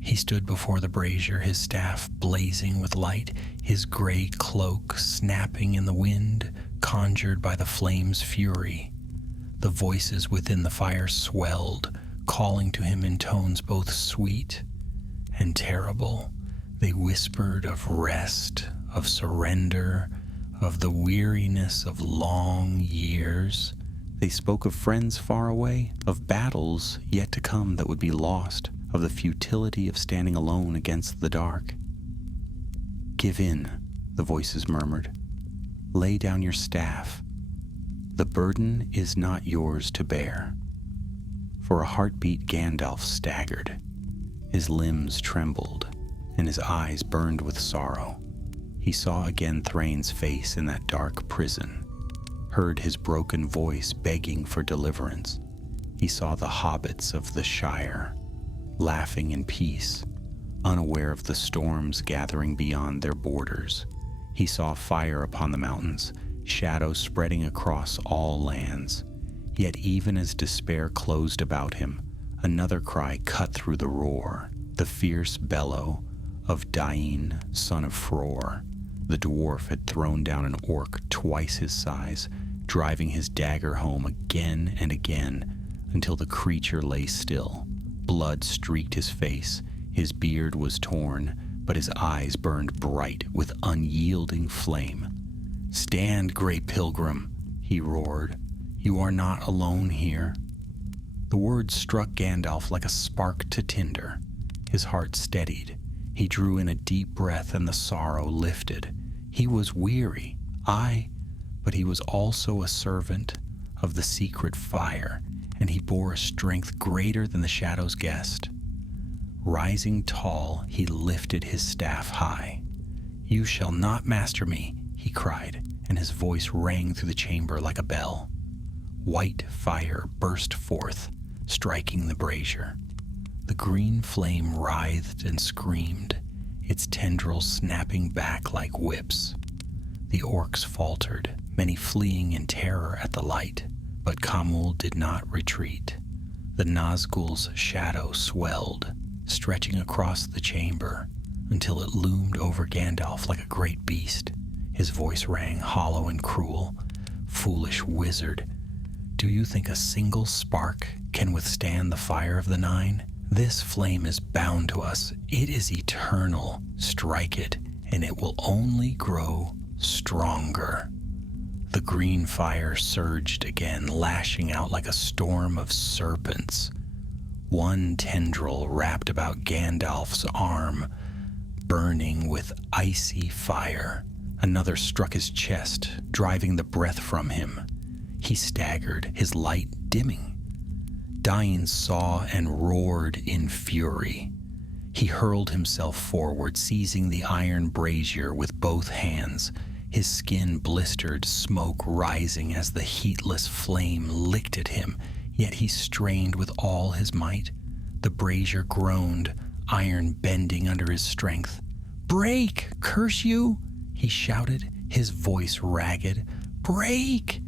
He stood before the brazier, his staff blazing with light, his gray cloak snapping in the wind, conjured by the flame's fury. The voices within the fire swelled, calling to him in tones both sweet and terrible. They whispered of rest, of surrender, of the weariness of long years. They spoke of friends far away, of battles yet to come that would be lost, of the futility of standing alone against the dark. "Give in," the voices murmured. "Lay down your staff. The burden is not yours to bear." For a heartbeat, Gandalf staggered. His limbs trembled, and his eyes burned with sorrow. He saw again Thrain's face in that dark prison, heard his broken voice begging for deliverance. He saw the hobbits of the Shire, laughing in peace, unaware of the storms gathering beyond their borders. He saw fire upon the mountains, shadows spreading across all lands. Yet even as despair closed about him, another cry cut through the roar, the fierce bellow of Dain, son of Fror. The dwarf had thrown down an orc twice his size, driving his dagger home again and again until the creature lay still. Blood streaked his face, his beard was torn, but his eyes burned bright with unyielding flame. "Stand, great pilgrim," he roared. "You are not alone here." The words struck Gandalf like a spark to tinder. His heart steadied. He drew in a deep breath and the sorrow lifted. He was weary, but he was also a servant of the secret fire, and he bore a strength greater than the shadows guessed. Rising tall, he lifted his staff high. "You shall not master me," he cried, and his voice rang through the chamber like a bell. White fire burst forth, striking the brazier. The green flame writhed and screamed, its tendrils snapping back like whips. The orcs faltered, many fleeing in terror at the light, but Camul did not retreat. The Nazgul's shadow swelled, stretching across the chamber until it loomed over Gandalf like a great beast. His voice rang hollow and cruel. "Foolish wizard, do you think a single spark can withstand the fire of the Nine? This flame is bound to us. It is eternal. Strike it, and it will only grow stronger." The green fire surged again, lashing out like a storm of serpents. One tendril wrapped about Gandalf's arm, burning with icy fire. Another struck his chest, driving the breath from him. He staggered, his light dimming. Dain saw and roared in fury. He hurled himself forward, seizing the iron brazier with both hands. His skin blistered, smoke rising as the heatless flame licked at him, yet he strained with all his might. The brazier groaned, iron bending under his strength. "Break, curse you!" he shouted, his voice ragged. "Break!"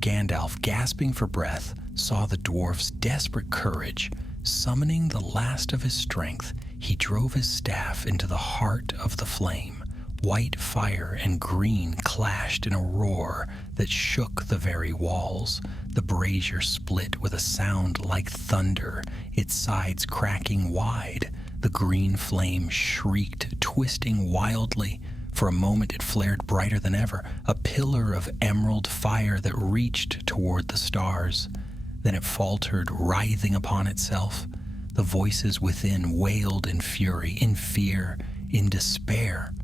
Gandalf, gasping for breath, saw the dwarf's desperate courage. Summoning the last of his strength, he drove his staff into the heart of the flame. White fire and green clashed in a roar that shook the very walls. The brazier split with a sound like thunder, its sides cracking wide. The green flame shrieked, twisting wildly. For a moment it flared brighter than ever, a pillar of emerald fire that reached toward the stars. Then it faltered, writhing upon itself. The voices within wailed in fury, in fear, in despair.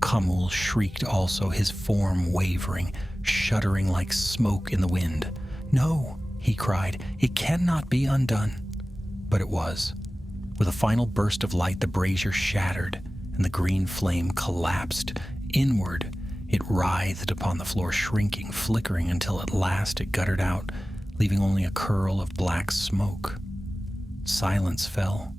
Khamul shrieked also, his form wavering, shuddering like smoke in the wind. "No," he cried, "it cannot be undone." But it was. With a final burst of light, the brazier shattered, and the green flame collapsed. Inward, it writhed upon the floor, shrinking, flickering, until at last it guttered out, leaving only a curl of black smoke. Silence fell.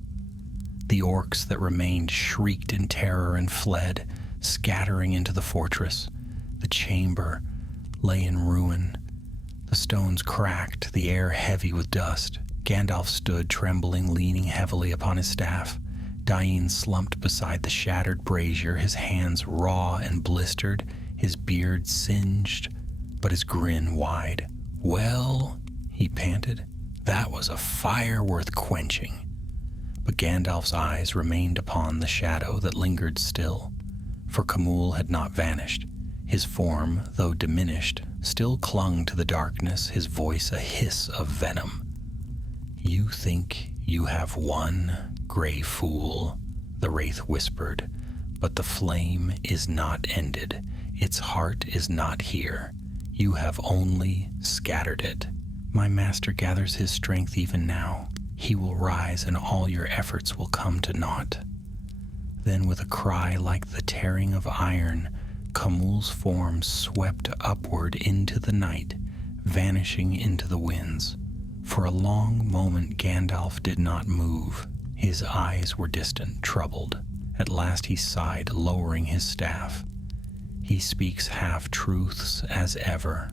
The orcs that remained shrieked in terror and fled, scattering into the fortress. The chamber lay in ruin. The stones cracked, the air heavy with dust. Gandalf stood, trembling, leaning heavily upon his staff. Dain slumped beside the shattered brazier, his hands raw and blistered, his beard singed, but his grin wide. "Well," he panted, "that was a fire worth quenching." But Gandalf's eyes remained upon the shadow that lingered still, for Khamul had not vanished. His form, though diminished, still clung to the darkness, his voice a hiss of venom. "You think you have won, gray fool," the wraith whispered, "but the flame is not ended. Its heart is not here. You have only scattered it. My master gathers his strength even now. He will rise and all your efforts will come to naught." Then with a cry like the tearing of iron, Khamul's form swept upward into the night, vanishing into the winds. For a long moment Gandalf did not move. His eyes were distant, troubled. At last he sighed, lowering his staff. "He speaks half-truths as ever.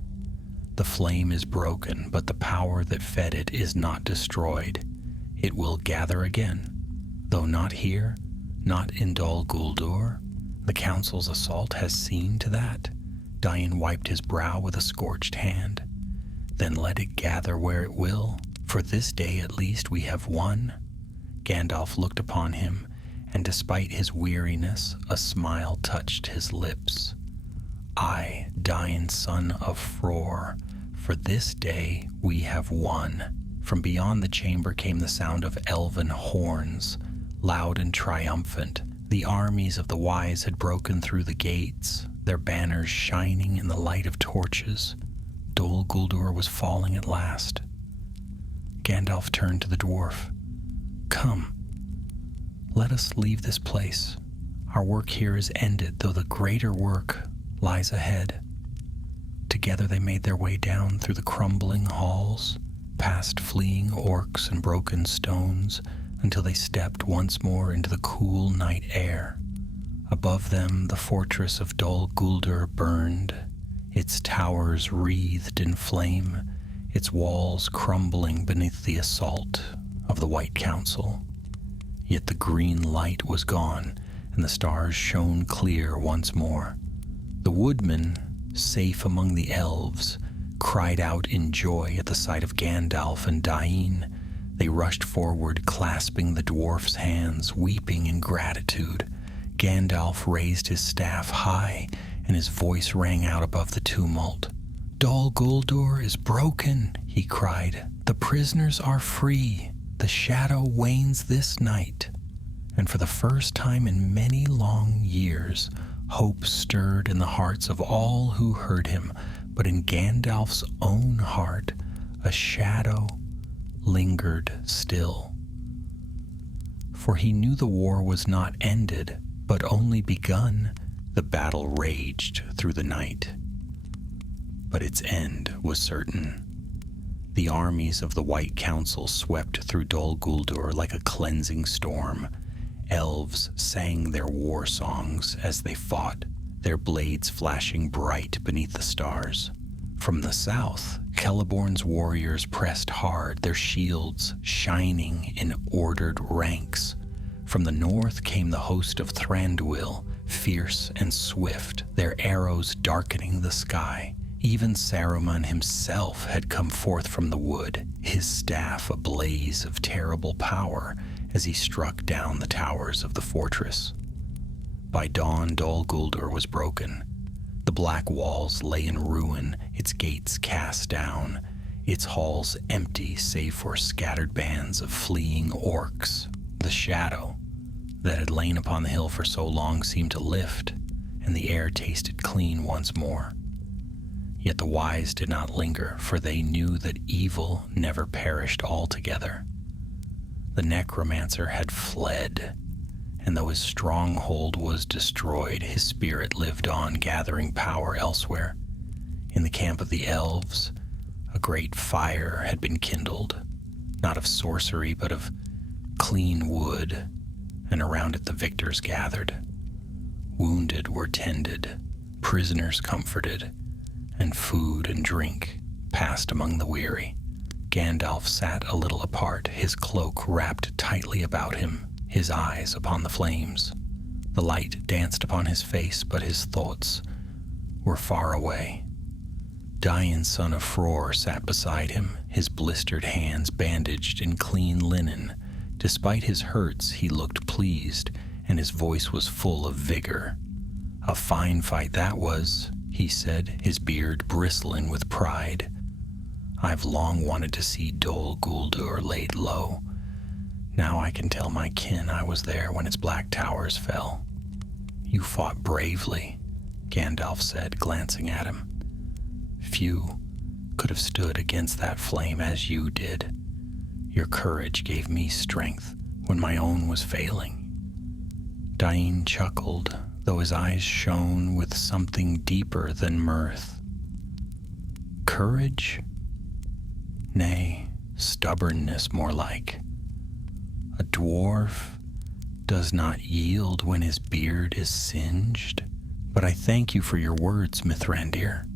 The flame is broken, but the power that fed it is not destroyed. It will gather again, though not here, not in Dol Guldur. The council's assault has seen to that." Dain wiped his brow with a scorched hand. "Then let it gather where it will. For this day at least we have won." Gandalf looked upon him, and despite his weariness, a smile touched his lips. "I, Dain, son of Fror, for this day we have won." From beyond the chamber came the sound of elven horns, loud and triumphant. The armies of the wise had broken through the gates, their banners shining in the light of torches. Dol Guldur was falling at last. Gandalf turned to the dwarf. "Come, let us leave this place. Our work here is ended, though the greater work lies ahead." Together they made their way down through the crumbling halls, past fleeing orcs and broken stones, until they stepped once more into the cool night air. Above them the fortress of Dol Guldur burned, its towers wreathed in flame, its walls crumbling beneath the assault of the White Council. Yet the green light was gone, and the stars shone clear once more. The woodmen, safe among the elves, cried out in joy at the sight of Gandalf and Dain. They rushed forward, clasping the dwarf's hands, weeping in gratitude. Gandalf raised his staff high, and his voice rang out above the tumult. "Dol Guldur is broken," he cried. "The prisoners are free. The shadow wanes this night." And for the first time in many long years, hope stirred in the hearts of all who heard him, but in Gandalf's own heart, a shadow lingered still. for he knew the war was not ended, but only begun. The battle raged through the night, but its end was certain. The armies of the White Council swept through Dol Guldur like a cleansing storm. Elves sang their war songs as they fought, their blades flashing bright beneath the stars. From the south, Celeborn's warriors pressed hard, their shields shining in ordered ranks. From the north came the host of Thranduil, fierce and swift, their arrows darkening the sky. Even Saruman himself had come forth from the wood, his staff a blaze of terrible power as he struck down the towers of the fortress. By dawn, Dol Guldur was broken. The black walls lay in ruin, its gates cast down, its halls empty save for scattered bands of fleeing orcs. The shadow that had lain upon the hill for so long seemed to lift, and the air tasted clean once more. Yet the wise did not linger, for they knew that evil never perished altogether. The necromancer had fled, and though his stronghold was destroyed, his spirit lived on, gathering power elsewhere. In the camp of the elves, a great fire had been kindled, not of sorcery, but of clean wood, and around it the victors gathered. Wounded were tended, prisoners comforted, and food and drink passed among the weary. Gandalf sat a little apart, his cloak wrapped tightly about him, his eyes upon the flames. The light danced upon his face, but his thoughts were far away. Dian, son of Fror, sat beside him, his blistered hands bandaged in clean linen. Despite his hurts, he looked pleased, and his voice was full of vigor. "A fine fight that was," he said, his beard bristling with pride. "I've long wanted to see Dol Guldur laid low. Now I can tell my kin I was there when its black towers fell." "You fought bravely," Gandalf said, glancing at him. "Few could have stood against that flame as you did. Your courage gave me strength when my own was failing." Dain chuckled, though his eyes shone with something deeper than mirth. "Courage? Nay, stubbornness more like. A dwarf does not yield when his beard is singed. But I thank you for your words, Mithrandir."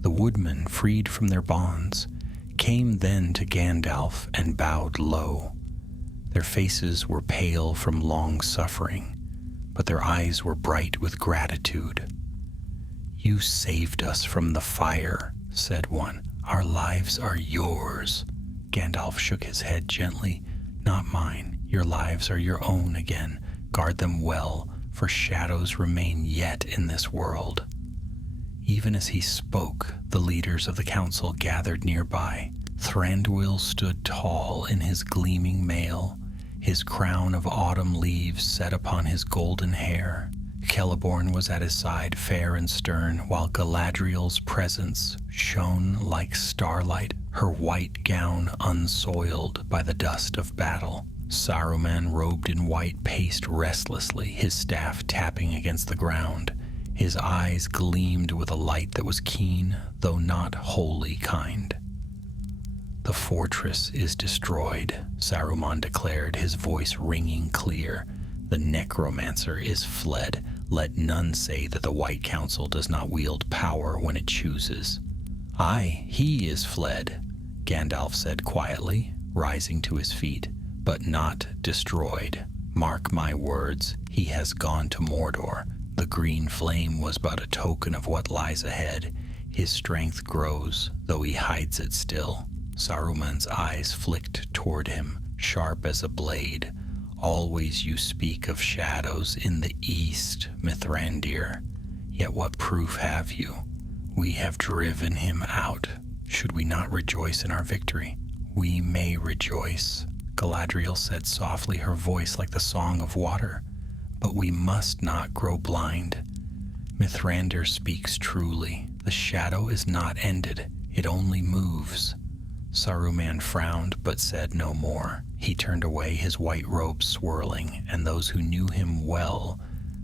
The woodmen, freed from their bonds, came then to Gandalf and bowed low. Their faces were pale from long suffering, but their eyes were bright with gratitude. "You saved us from the fire," said one. "Our lives are yours." Gandalf shook his head gently. "Not mine. Your lives are your own again. Guard them well, for shadows remain yet in this world." Even as he spoke, the leaders of the council gathered nearby. Thranduil stood tall in his gleaming mail, his crown of autumn leaves set upon his golden hair. Celeborn was at his side, fair and stern, while Galadriel's presence shone like starlight, her white gown unsoiled by the dust of battle. Saruman, robed in white, paced restlessly, his staff tapping against the ground. His eyes gleamed with a light that was keen, though not wholly kind. "The fortress is destroyed," Saruman declared, his voice ringing clear. "The necromancer is fled. Let none say that the White Council does not wield power when it chooses." "Aye, he is fled," Gandalf said quietly, rising to his feet, "but not destroyed. Mark my words, he has gone to Mordor. The green flame was but a token of what lies ahead. His strength grows, though he hides it still." Saruman's eyes flicked toward him, sharp as a blade. "Always you speak of shadows in the east, Mithrandir. Yet what proof have you? We have driven him out. Should we not rejoice in our victory?" "We may rejoice," Galadriel said softly, her voice like the song of water. "But we must not grow blind. Mithrandir speaks truly. The shadow is not ended. It only moves. Saruman frowned but said no more. He turned away, his white robe swirling, and those who knew him well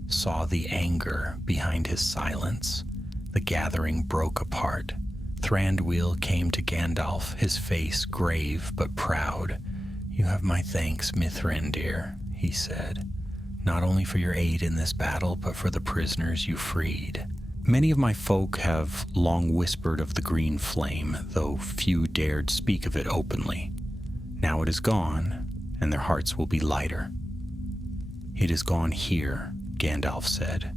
saw the anger behind his silence. The gathering broke apart. Thranduil came to Gandalf, his face grave but proud. "You have my thanks, Mithrandir," he said, "not only for your aid in this battle, but for the prisoners you freed. Many of my folk have long whispered of the green flame, though few dared speak of it openly. Now it is gone, and their hearts will be lighter." "It is gone here," Gandalf said,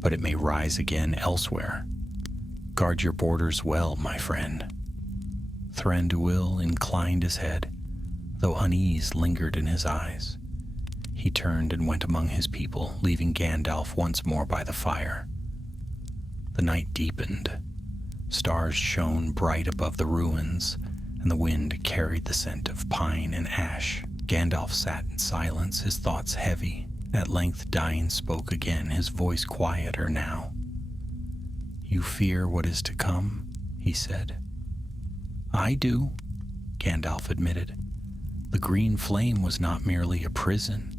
"but it may rise again elsewhere. Guard your borders well, my friend." Thranduil inclined his head, though unease lingered in his eyes. He turned and went among his people, leaving Gandalf once more by the fire. The night deepened. Stars shone bright above the ruins, and the wind carried the scent of pine and ash. Gandalf sat in silence, his thoughts heavy. At length Dain spoke again, his voice quieter now. "You fear what is to come?" he said. "I do," Gandalf admitted. "The green flame was not merely a prison.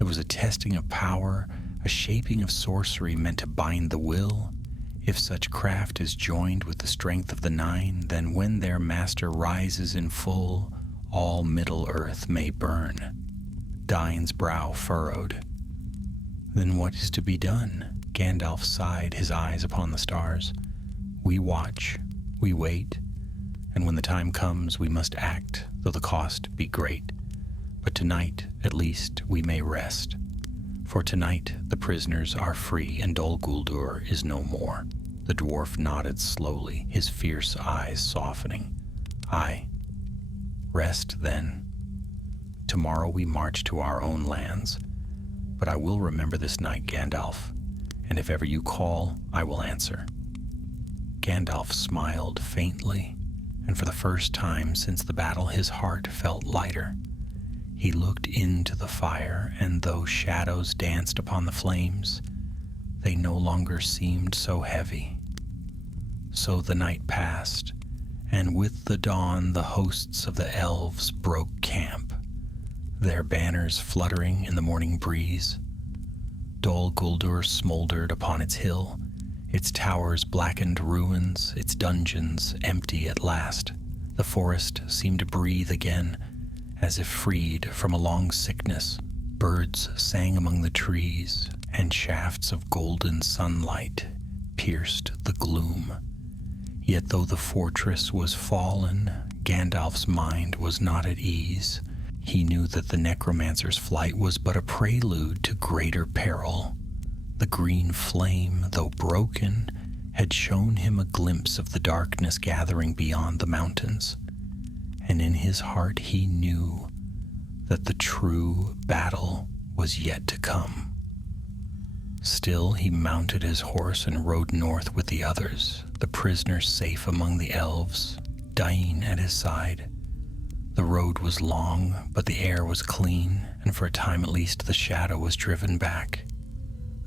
It was a testing of power, a shaping of sorcery meant to bind the will. If such craft is joined with the strength of the Nine, then when their master rises in full, all Middle-earth may burn." Dain's brow furrowed. "Then what is to be done?" Gandalf sighed, his eyes upon the stars. "We watch, we wait, and when the time comes we must act, though the cost be great. But tonight, at least, we may rest. For tonight the prisoners are free, and Dol Guldur is no more." The dwarf nodded slowly, his fierce eyes softening. "Aye. Rest, then. Tomorrow we march to our own lands. But I will remember this night, Gandalf, and if ever you call, I will answer." Gandalf smiled faintly, and for the first time since the battle his heart felt lighter. He looked into the fire, and though shadows danced upon the flames, they no longer seemed so heavy. So the night passed, and with the dawn the hosts of the elves broke camp, their banners fluttering in the morning breeze. Dol Guldur smoldered upon its hill, its towers blackened ruins, its dungeons empty at last. The forest seemed to breathe again, as if freed from a long sickness. Birds sang among the trees, and shafts of golden sunlight pierced the gloom. Yet though the fortress was fallen, Gandalf's mind was not at ease. He knew that the necromancer's flight was but a prelude to greater peril. The green flame, though broken, had shown him a glimpse of the darkness gathering beyond the mountains, and in his heart he knew that the true battle was yet to come. Still he mounted his horse and rode north with the others, the prisoner safe among the elves, Dain at his side. The road was long, but the air was clean, and for a time at least the shadow was driven back.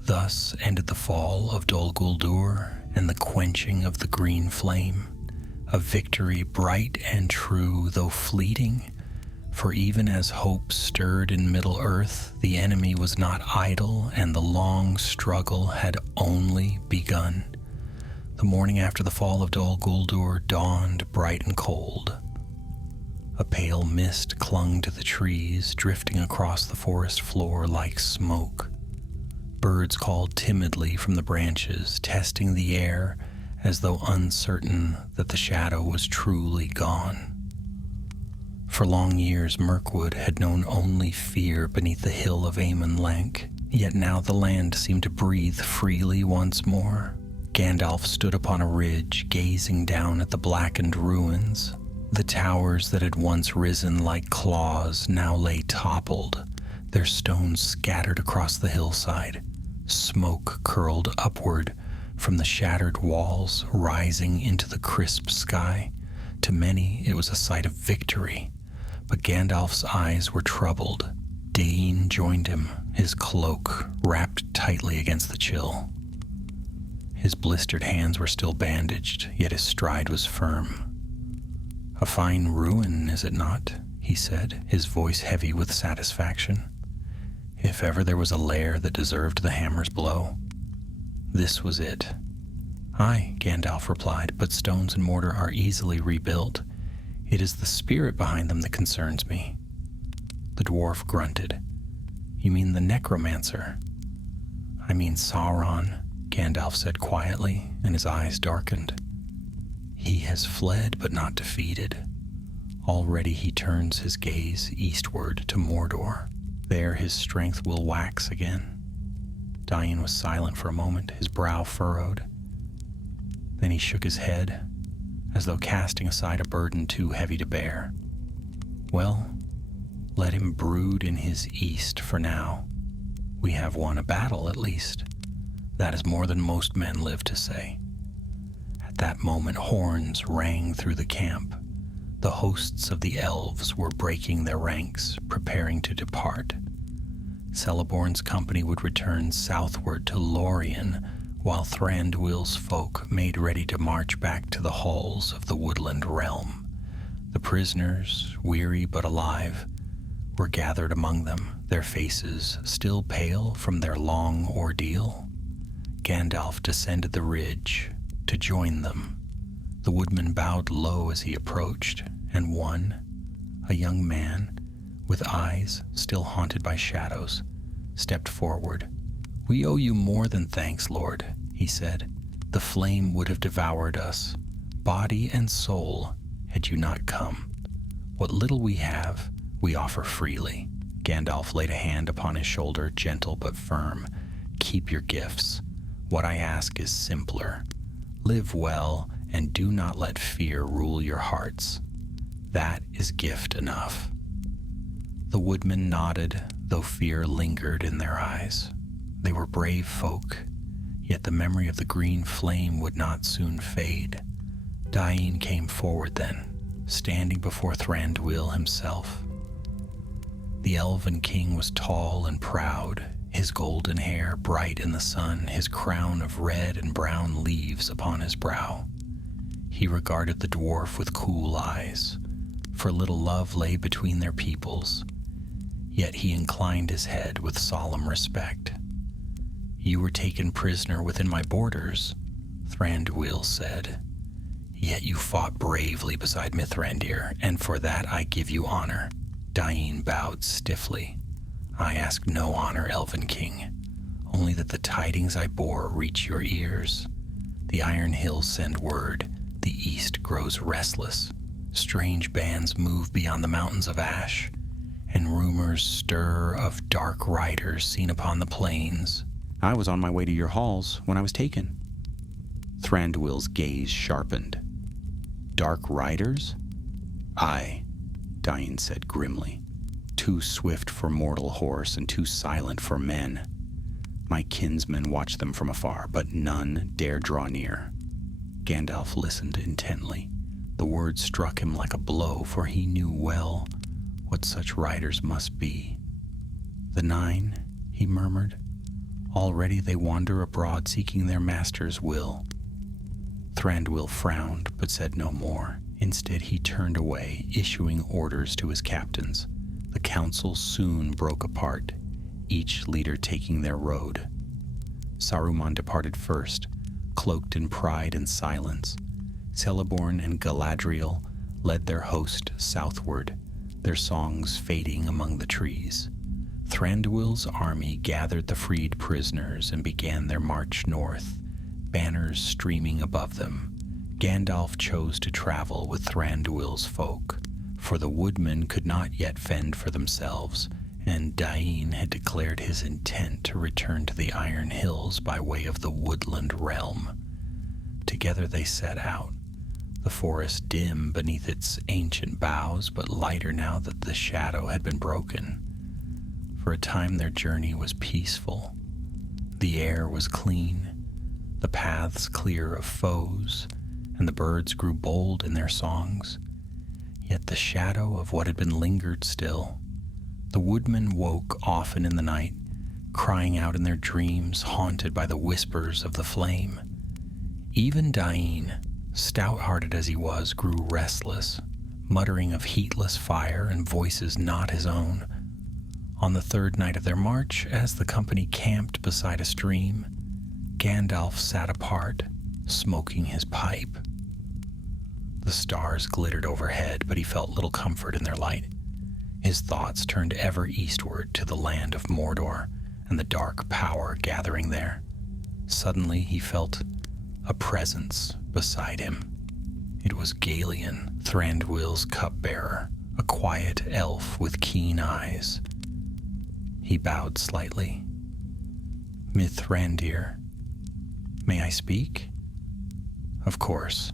Thus ended the fall of Dol Guldur and the quenching of the green flame, a victory bright and true, though fleeting. For even as hope stirred in Middle-earth, the enemy was not idle, and the long struggle had only begun. The morning after the fall of Dol Guldur dawned bright and cold. A pale mist clung to the trees, drifting across the forest floor like smoke. Birds called timidly from the branches, testing the air as though uncertain that the shadow was truly gone. For long years Mirkwood had known only fear beneath the hill of Amon Lank, yet now the land seemed to breathe freely once more. Gandalf stood upon a ridge, gazing down at the blackened ruins. The towers that had once risen like claws now lay toppled, their stones scattered across the hillside. Smoke curled upward from the shattered walls, rising into the crisp sky. To many it was a sight of victory, but Gandalf's eyes were troubled. Dain joined him, his cloak wrapped tightly against the chill. His blistered hands were still bandaged, yet his stride was firm. "A fine ruin, is it not?" he said, his voice heavy with satisfaction. If ever there was a lair that deserved the hammer's blow, this was it. "Aye," Gandalf replied, "but stones and mortar are easily rebuilt. It is the spirit behind them that concerns me." The dwarf grunted. "You mean the necromancer?" "I mean Sauron," Gandalf said quietly, and his eyes darkened. "He has fled but not defeated. Already he turns his gaze eastward to Mordor. There his strength will wax again." Dain was silent for a moment, his brow furrowed. Then he shook his head, as though casting aside a burden too heavy to bear. "Well, let him brood in his east for now. We have won a battle, at least. That is more than most men live to say." At that moment, horns rang through the camp. The hosts of the elves were breaking their ranks, preparing to depart. Celeborn's company would return southward to Lorien, while Thranduil's folk made ready to march back to the halls of the woodland realm. The prisoners, weary but alive, were gathered among them, their faces still pale from their long ordeal. Gandalf descended the ridge to join them. The woodman bowed low as he approached, and one, a young man, with eyes still haunted by shadows, stepped forward. "We owe you more than thanks, Lord," he said. "The flame would have devoured us, body and soul, had you not come. What little we have, we offer freely." Gandalf laid a hand upon his shoulder, gentle but firm. "Keep your gifts. What I ask is simpler. Live well, and do not let fear rule your hearts. That is gift enough." The woodmen nodded, though fear lingered in their eyes. They were brave folk, yet the memory of the green flame would not soon fade. Dain came forward then, standing before Thranduil himself. The elven king was tall and proud, his golden hair bright in the sun, his crown of red and brown leaves upon his brow. He regarded the dwarf with cool eyes, for little love lay between their peoples, yet he inclined his head with solemn respect. "You were taken prisoner within my borders," Thranduil said. "Yet you fought bravely beside Mithrandir, and for that I give you honor." Dain bowed stiffly. "I ask no honor, Elven King, only that the tidings I bore reach your ears. The Iron Hills send word, the east grows restless. Strange bands move beyond the mountains of ash, and rumors stir of dark riders seen upon the plains." "I was on my way to your halls when I was taken." Thranduil's gaze sharpened. "Dark riders?" "Aye," Dain said grimly. "Too swift for mortal horse and too silent for men. My kinsmen watch them from afar, but none dare draw near." Gandalf listened intently. The words struck him like a blow, for he knew well what such riders must be. "The Nine," he murmured. "Already they wander abroad seeking their master's will." Thranduil frowned, but said no more. Instead, he turned away, issuing orders to his captains. The council soon broke apart, each leader taking their road. Saruman departed first, cloaked in pride and silence. Celeborn and Galadriel led their host southward, their songs fading among the trees. Thranduil's army gathered the freed prisoners and began their march north, banners streaming above them. Gandalf chose to travel with Thranduil's folk, for the woodmen could not yet fend for themselves, and Dain had declared his intent to return to the Iron Hills by way of the woodland realm. Together they set out, the forest dim beneath its ancient boughs, but lighter now that the shadow had been broken. For a time their journey was peaceful. The air was clean, the paths clear of foes, and the birds grew bold in their songs. Yet the shadow of what had been lingered still. The woodmen woke often in the night, crying out in their dreams, haunted by the whispers of the flame. Even Dain, stout-hearted as he was, grew restless, muttering of heatless fire and voices not his own. On the third night of their march, as the company camped beside a stream, Gandalf sat apart, smoking his pipe. The stars glittered overhead, but he felt little comfort in their light. His thoughts turned ever eastward to the land of Mordor and the dark power gathering there. Suddenly he felt a presence beside him. It was Galion, Thranduil's cupbearer, a quiet elf with keen eyes. He bowed slightly. Mithrandir, may I speak? Of course,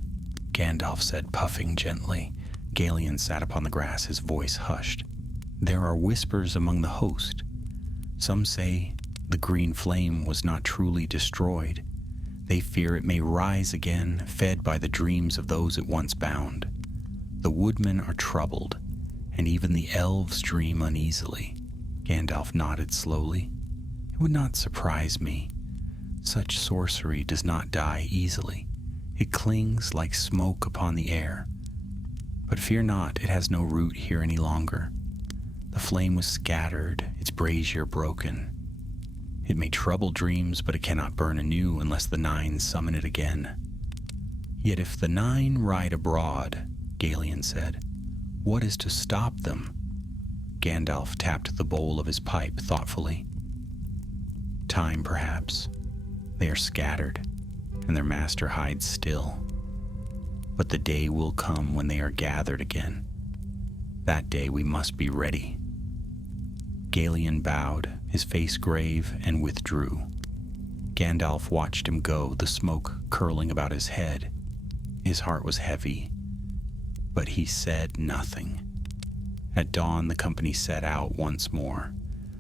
Gandalf said, puffing gently. Galion sat upon the grass, his voice hushed. There are whispers among the host. Some say the green flame was not truly destroyed. They fear it may rise again, fed by the dreams of those it once bound. The woodmen are troubled, and even the elves dream uneasily. Gandalf nodded slowly. It would not surprise me. Such sorcery does not die easily. It clings like smoke upon the air. But fear not, it has no root here any longer. The flame was scattered, its brazier broken. It may trouble dreams, but it cannot burn anew unless the Nine summon it again. Yet if the Nine ride abroad, Galion said, what is to stop them? Gandalf tapped the bowl of his pipe thoughtfully. Time, perhaps. They are scattered, and their master hides still. But the day will come when they are gathered again. That day we must be ready. Galion bowed, his face grave, and withdrew. Gandalf watched him go, the smoke curling about his head. His heart was heavy, but he said nothing. At dawn, the company set out once more.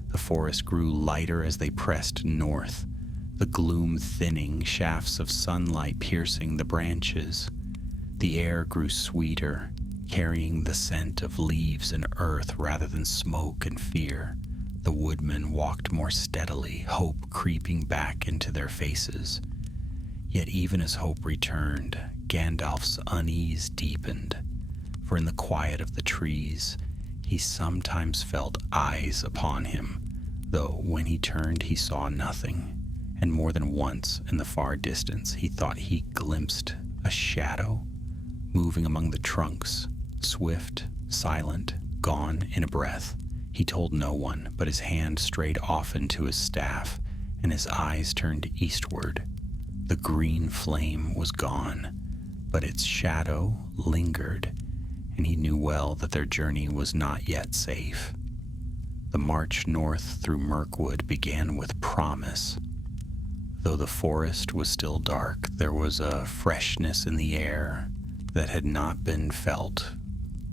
The forest grew lighter as they pressed north, the gloom thinning, shafts of sunlight piercing the branches. The air grew sweeter, carrying the scent of leaves and earth rather than smoke and fear. The woodmen walked more steadily, hope creeping back into their faces. Yet even as hope returned, Gandalf's unease deepened, for in the quiet of the trees, he sometimes felt eyes upon him, though when he turned he saw nothing, and more than once in the far distance he thought he glimpsed a shadow moving among the trunks, swift, silent, gone in a breath. He told no one, but his hand strayed often to his staff, and his eyes turned eastward. The green flame was gone, but its shadow lingered, and he knew well that their journey was not yet safe. The march north through Mirkwood began with promise. Though the forest was still dark, there was a freshness in the air that had not been felt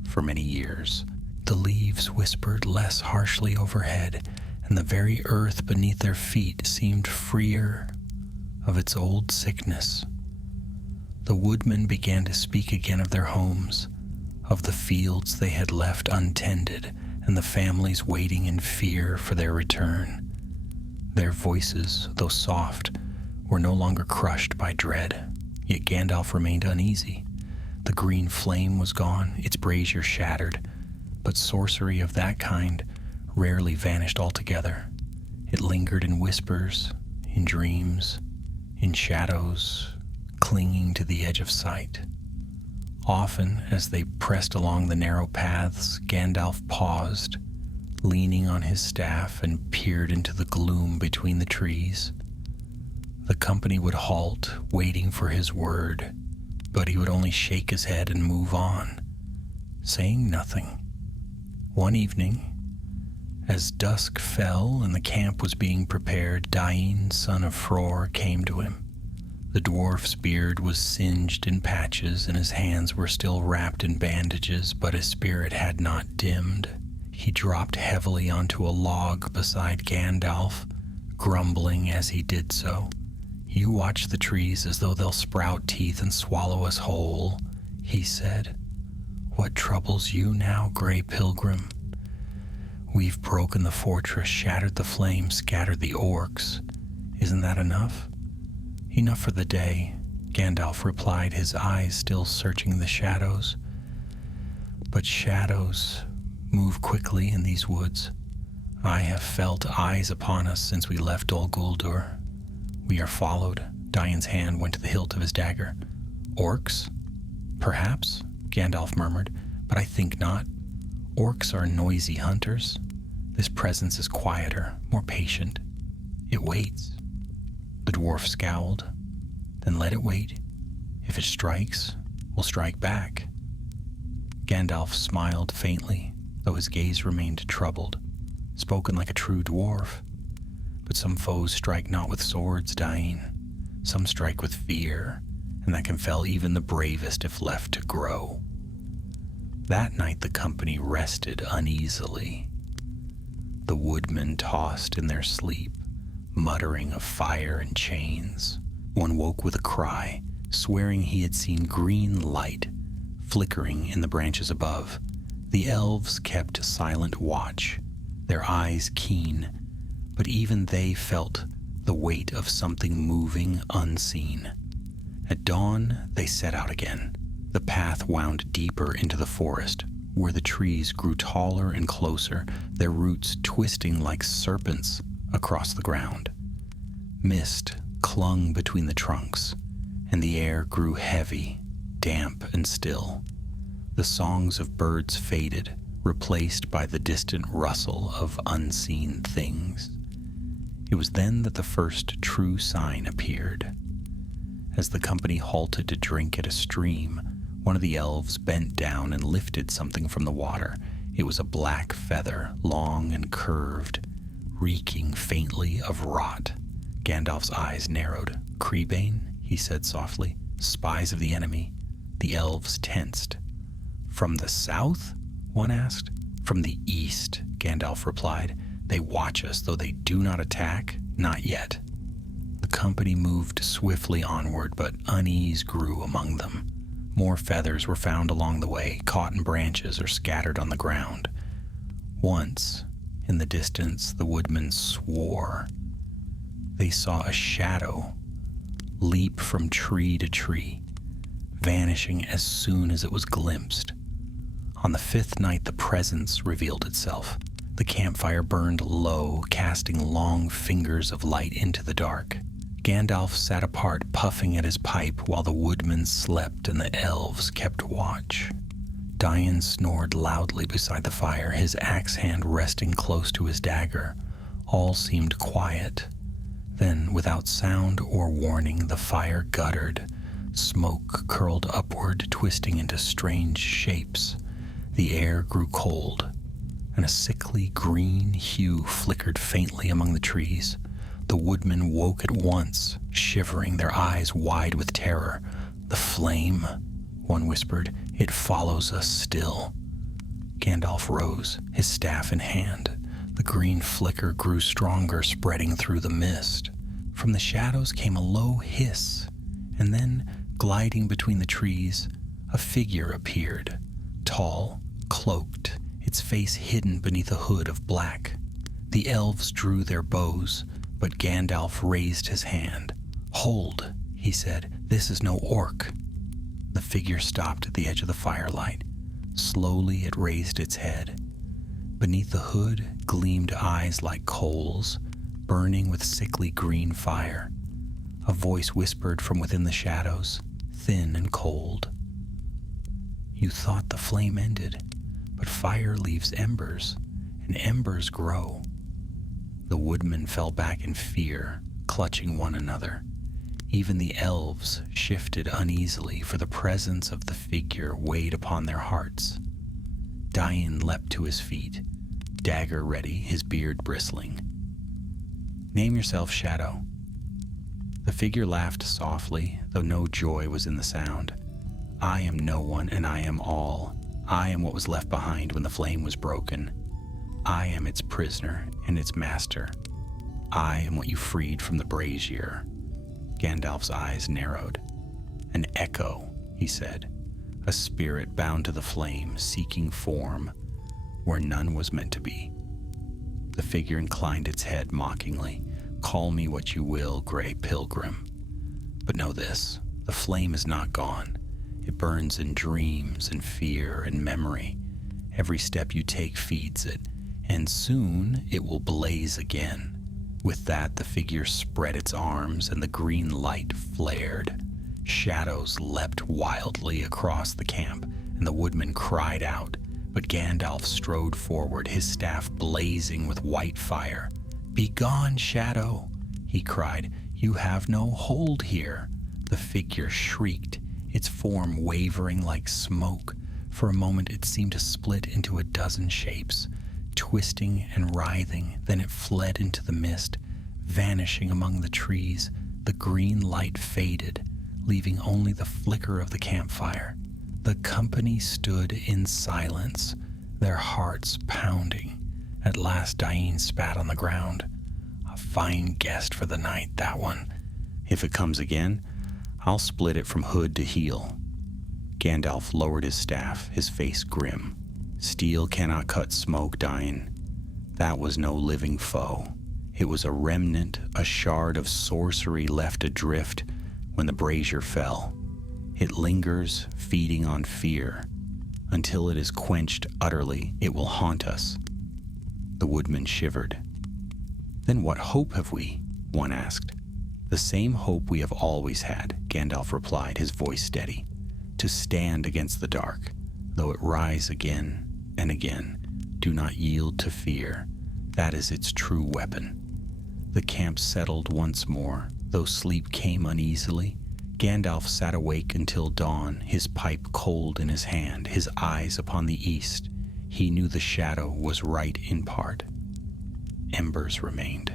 for many years. The leaves whispered less harshly overhead, and the very earth beneath their feet seemed freer of its old sickness. The woodmen began to speak again of their homes, of the fields they had left untended, and the families waiting in fear for their return. Their voices, though soft, were no longer crushed by dread, yet Gandalf remained uneasy. The green flame was gone, its brazier shattered, but sorcery of that kind rarely vanished altogether. It lingered in whispers, in dreams, in shadows, clinging to the edge of sight. Often, as they pressed along the narrow paths, Gandalf paused, leaning on his staff, and peered into the gloom between the trees. The company would halt, waiting for his word, but he would only shake his head and move on, saying nothing. One evening, as dusk fell and the camp was being prepared, Dain, son of Fror, came to him. The dwarf's beard was singed in patches, and his hands were still wrapped in bandages, but his spirit had not dimmed. He dropped heavily onto a log beside Gandalf, grumbling as he did so. You watch the trees as though they'll sprout teeth and swallow us whole, he said. What troubles you now, Grey Pilgrim? We've broken the fortress, shattered the flames, scattered the orcs. Isn't that enough? Enough for the day, Gandalf replied, his eyes still searching the shadows. But shadows move quickly in these woods. I have felt eyes upon us since we left Dol Guldur. We are followed. Dian's hand went to the hilt of his dagger. Orcs? Perhaps, Gandalf murmured, but I think not. Orcs are noisy hunters. This presence is quieter, more patient. It waits. The dwarf scowled. Then let it wait. If it strikes, we'll strike back. Gandalf smiled faintly, though his gaze remained troubled, spoken like a true dwarf. But some foes strike not with swords, Dain. Some strike with fear, and that can fell even the bravest if left to grow. That night the company rested uneasily. The woodmen tossed in their sleep, muttering of fire and chains. One woke with a cry, swearing he had seen green light flickering in the branches above. The elves kept silent watch, their eyes keen, but even they felt the weight of something moving unseen. At dawn, they set out again. The path wound deeper into the forest, where the trees grew taller and closer, their roots twisting like serpents across the ground. Mist clung between the trunks, and the air grew heavy, damp and still. The songs of birds faded, replaced by the distant rustle of unseen things. It was then that the first true sign appeared. As the company halted to drink at a stream, one of the elves bent down and lifted something from the water. It was a black feather, long and curved, reeking faintly of rot. Gandalf's eyes narrowed. "Creebane," he said softly. "Spies of the enemy." The elves tensed. "From the south?" one asked. "From the east," Gandalf replied. "They watch us, though they do not attack. Not yet." The company moved swiftly onward, but unease grew among them. More feathers were found along the way, caught in branches or scattered on the ground. Once, in the distance, the woodmen swore. They saw a shadow leap from tree to tree, vanishing as soon as it was glimpsed. On the fifth night, the presence revealed itself. The campfire burned low, casting long fingers of light into the dark. Gandalf sat apart, puffing at his pipe, while the woodmen slept and the elves kept watch. Dain snored loudly beside the fire, his axe hand resting close to his dagger. All seemed quiet. Then, without sound or warning, the fire guttered. Smoke curled upward, twisting into strange shapes. The air grew cold, and a sickly green hue flickered faintly among the trees. The woodmen woke at once, shivering, their eyes wide with terror. "The flame," one whispered. "It follows us still." Gandalf rose, his staff in hand. The green flicker grew stronger, spreading through the mist. From the shadows came a low hiss, and then, gliding between the trees, a figure appeared, tall, cloaked, its face hidden beneath a hood of black. The elves drew their bows, but Gandalf raised his hand. "Hold," he said, "this is no orc." The figure stopped at the edge of the firelight. Slowly it raised its head. Beneath the hood gleamed eyes like coals, burning with sickly green fire. A voice whispered from within the shadows, thin and cold. "You thought the flame ended, but fire leaves embers, and embers grow." The woodmen fell back in fear, clutching one another. Even the elves shifted uneasily, for the presence of the figure weighed upon their hearts. Dain leapt to his feet, dagger ready, his beard bristling. "Name yourself, Shadow." The figure laughed softly, though no joy was in the sound. "I am no one, and I am all. I am what was left behind when the flame was broken. I am its prisoner and its master. I am what you freed from the brazier." Gandalf's eyes narrowed. "An echo," he said, "a spirit bound to the flame, seeking form where none was meant to be." The figure inclined its head mockingly. "Call me what you will, Grey Pilgrim. But know this, the flame is not gone. It burns in dreams and fear and memory. Every step you take feeds it, and soon it will blaze again. With that, the figure spread its arms, and the green light flared. Shadows leapt wildly across the camp, and the woodman cried out. But Gandalf strode forward, his staff blazing with white fire. "Begone, shadow!" he cried. "You have no hold here." The figure shrieked, its form wavering like smoke. For a moment it seemed to split into a dozen shapes, twisting and writhing. Then it fled into the mist, vanishing among the trees. The green light faded, leaving only the flicker of the campfire. The company stood in silence, their hearts pounding. At last Dain spat on the ground. "A fine guest for the night, that one. If it comes again, I'll split it from hood to heel." Gandalf lowered his staff, his face grim. "Steel cannot cut smoke, Dain. That was no living foe. It was a remnant, a shard of sorcery left adrift when the brazier fell. It lingers, feeding on fear. Until it is quenched utterly, it will haunt us." The woodman shivered. "Then what hope have we?" one asked. "The same hope we have always had," Gandalf replied, his voice steady. "To stand against the dark, though it rise again and again. Do not yield to fear. That is its true weapon." The camp settled once more, though sleep came uneasily. Gandalf sat awake until dawn, his pipe cold in his hand, his eyes upon the east. He knew the shadow was right in part. Embers remained,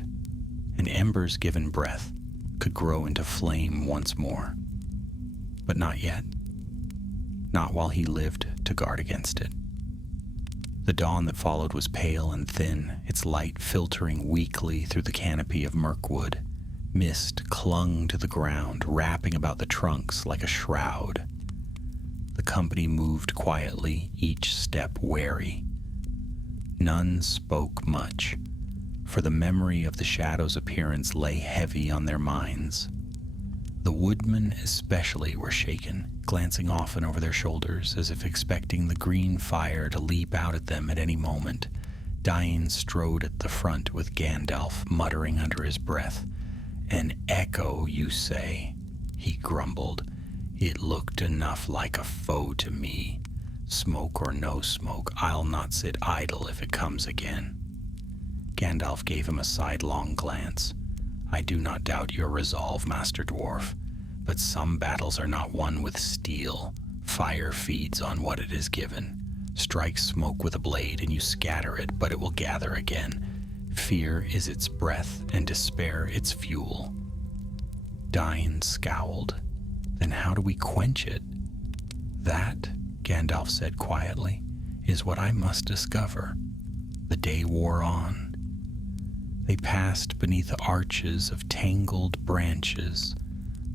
and embers given breath could grow into flame once more. But not yet. Not while he lived to guard against it. The dawn that followed was pale and thin, its light filtering weakly through the canopy of murkwood. Mist clung to the ground, wrapping about the trunks like a shroud. The company moved quietly, each step wary. None spoke much, for the memory of the shadow's appearance lay heavy on their minds. The woodmen especially were shaken, glancing often over their shoulders as if expecting the green fire to leap out at them at any moment. Dain strode at the front with Gandalf, muttering under his breath. "An echo, you say?" he grumbled. "It looked enough like a foe to me. Smoke or no smoke, I'll not sit idle if it comes again." Gandalf gave him a sidelong glance. "I do not doubt your resolve, Master Dwarf, but some battles are not won with steel. Fire feeds on what it is given. Strike smoke with a blade and you scatter it, but it will gather again. Fear is its breath and despair its fuel." Dain scowled. "Then how do we quench it?" "That," Gandalf said quietly, "is what I must discover." The day wore on. They passed beneath arches of tangled branches,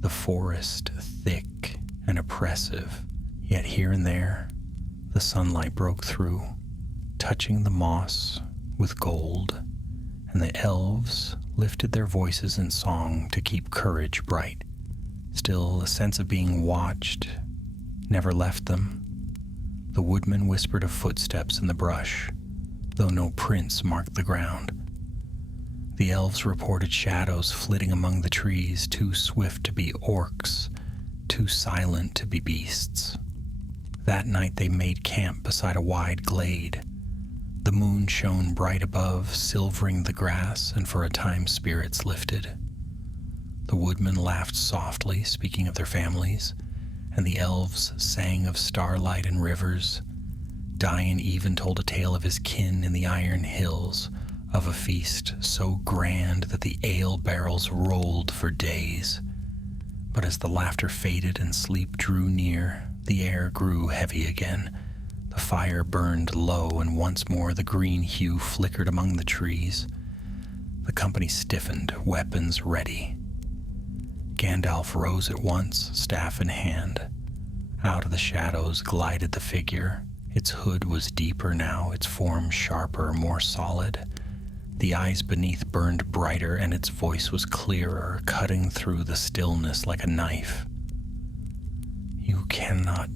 the forest thick and oppressive. Yet here and there, the sunlight broke through, touching the moss with gold, and the elves lifted their voices in song to keep courage bright. Still, a sense of being watched never left them. The woodman whispered of footsteps in the brush, though no prints marked the ground. The elves reported shadows flitting among the trees, too swift to be orcs, too silent to be beasts. That night they made camp beside a wide glade. The moon shone bright above, silvering the grass, and for a time spirits lifted. The woodmen laughed softly, speaking of their families, and the elves sang of starlight and rivers. Dain even told a tale of his kin in the Iron Hills, of a feast so grand that the ale barrels rolled for days. But as the laughter faded and sleep drew near, the air grew heavy again. The fire burned low, and once more the green hue flickered among the trees. The company stiffened, weapons ready. Gandalf rose at once, staff in hand. Out of the shadows glided the figure. Its hood was deeper now, its form sharper, more solid. The eyes beneath burned brighter, and its voice was clearer, cutting through the stillness like a knife. "You cannot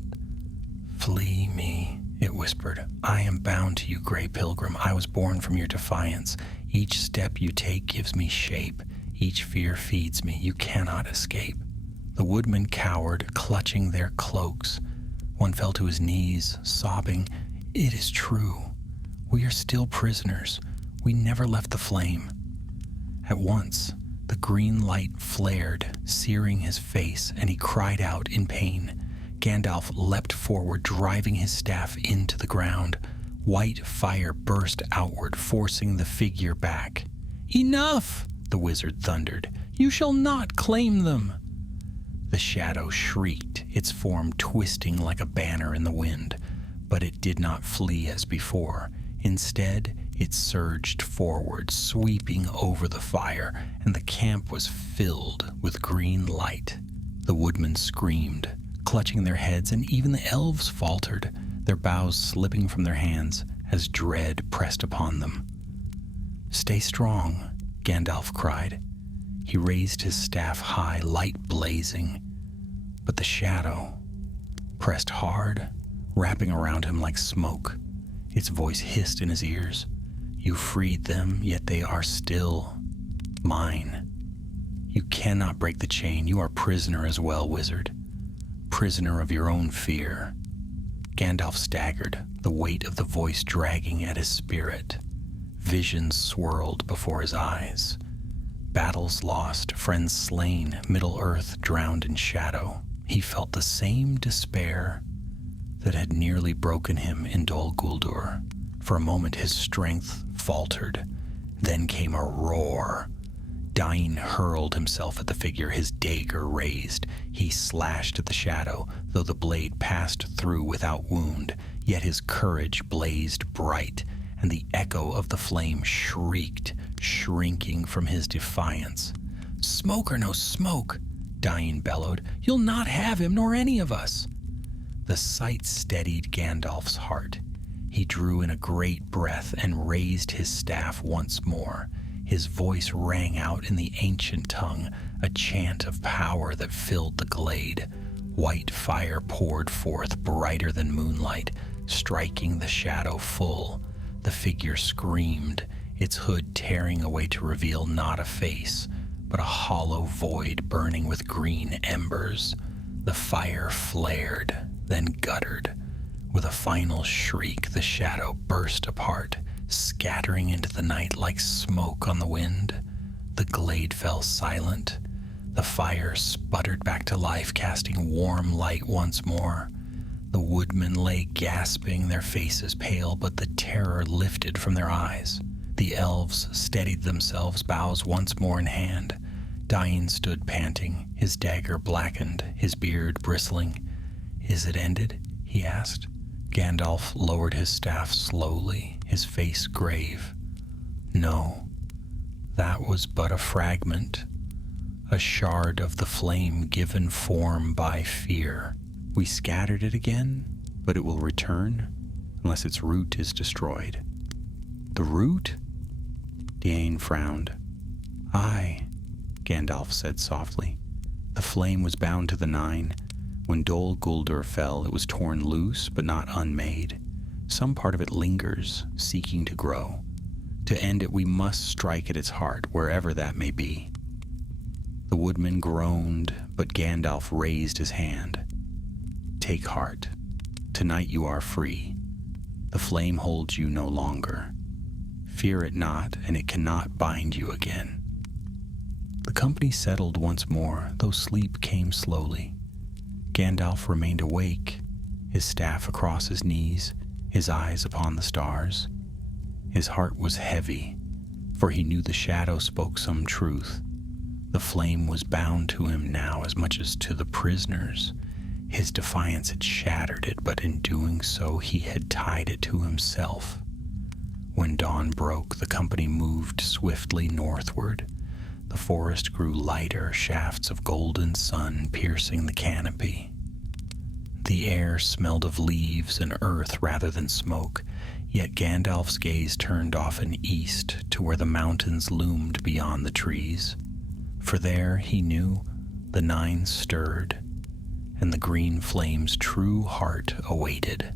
flee me," it whispered. "I am bound to you, Grey Pilgrim. I was born from your defiance. Each step you take gives me shape. Each fear feeds me. You cannot escape." The woodmen cowered, clutching their cloaks. One fell to his knees, sobbing, "It is true. We are still prisoners. We never left the flame." At once, the green light flared, searing his face, and he cried out in pain. Gandalf leapt forward, driving his staff into the ground. White fire burst outward, forcing the figure back. "Enough!" the wizard thundered. "You shall not claim them!" The shadow shrieked, its form twisting like a banner in the wind, but it did not flee as before. Instead, it surged forward, sweeping over the fire, and the camp was filled with green light. The woodmen screamed, clutching their heads, and even the elves faltered, their boughs slipping from their hands as dread pressed upon them. "Stay strong," Gandalf cried. He raised his staff high, light blazing, but the shadow pressed hard, wrapping around him like smoke. Its voice hissed in his ears. "You freed them, yet they are still mine. You cannot break the chain. You are prisoner as well, wizard. Prisoner of your own fear." Gandalf staggered, the weight of the voice dragging at his spirit. Visions swirled before his eyes. Battles lost, friends slain, Middle-earth drowned in shadow. He felt the same despair that had nearly broken him in Dol Guldur. For a moment his strength faltered. Then came a roar. Dain hurled himself at the figure, his dagger raised. He slashed at the shadow, though the blade passed through without wound. Yet his courage blazed bright, and the echo of the flame shrieked, shrinking from his defiance. "Smoke or no smoke," Dain bellowed, "you'll not have him nor any of us." The sight steadied Gandalf's heart. He drew in a great breath and raised his staff once more. His voice rang out in the ancient tongue, a chant of power that filled the glade. White fire poured forth, brighter than moonlight, striking the shadow full. The figure screamed, its hood tearing away to reveal not a face, but a hollow void burning with green embers. The fire flared, then guttered. With a final shriek, the shadow burst apart, scattering into the night like smoke on the wind. The glade fell silent. The fire sputtered back to life, casting warm light once more. The woodmen lay gasping, their faces pale, but the terror lifted from their eyes. The elves steadied themselves, boughs once more in hand. Dain stood panting, his dagger blackened, his beard bristling. "Is it ended?" he asked. Gandalf lowered his staff slowly, his face grave. "No, that was but a fragment, a shard of the flame given form by fear. We scattered it again, but it will return unless its root is destroyed." "The root?" Dain frowned. "Aye," Gandalf said softly. "The flame was bound to the Nine. When Dol Guldur fell, it was torn loose, but not unmade. Some part of it lingers, seeking to grow. To end it, we must strike at its heart, wherever that may be." The woodman groaned, but Gandalf raised his hand. "Take heart. Tonight you are free. The flame holds you no longer. Fear it not, and it cannot bind you again." The company settled once more, though sleep came slowly. Gandalf remained awake, his staff across his knees, his eyes upon the stars. His heart was heavy, for he knew the shadow spoke some truth. The flame was bound to him now as much as to the prisoners. His defiance had shattered it, but in doing so he had tied it to himself. When dawn broke, the company moved swiftly northward. The forest grew lighter, shafts of golden sun piercing the canopy. The air smelled of leaves and earth rather than smoke, yet Gandalf's gaze turned often east to where the mountains loomed beyond the trees. For there, he knew, the Nine stirred, and the green flame's true heart awaited.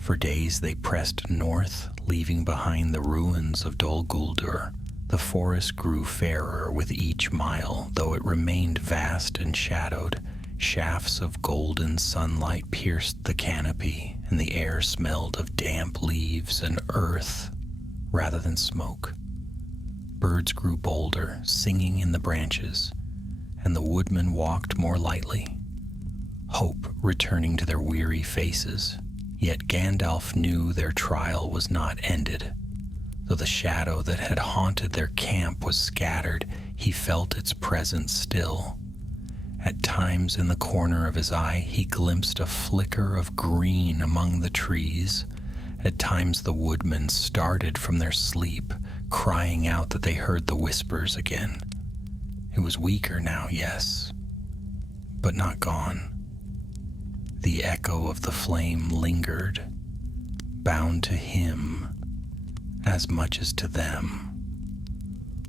For days they pressed north, leaving behind the ruins of Dol Guldur. The forest grew fairer with each mile, though it remained vast and shadowed. Shafts of golden sunlight pierced the canopy, and the air smelled of damp leaves and earth rather than smoke. Birds grew bolder, singing in the branches, and the woodmen walked more lightly, hope returning to their weary faces. Yet Gandalf knew their trial was not ended. Though the shadow that had haunted their camp was scattered, he felt its presence still. At times in the corner of his eye, he glimpsed a flicker of green among the trees. At times the woodmen started from their sleep, crying out that they heard the whispers again. It was weaker now, yes, but not gone. The echo of the flame lingered, bound to him as much as to them.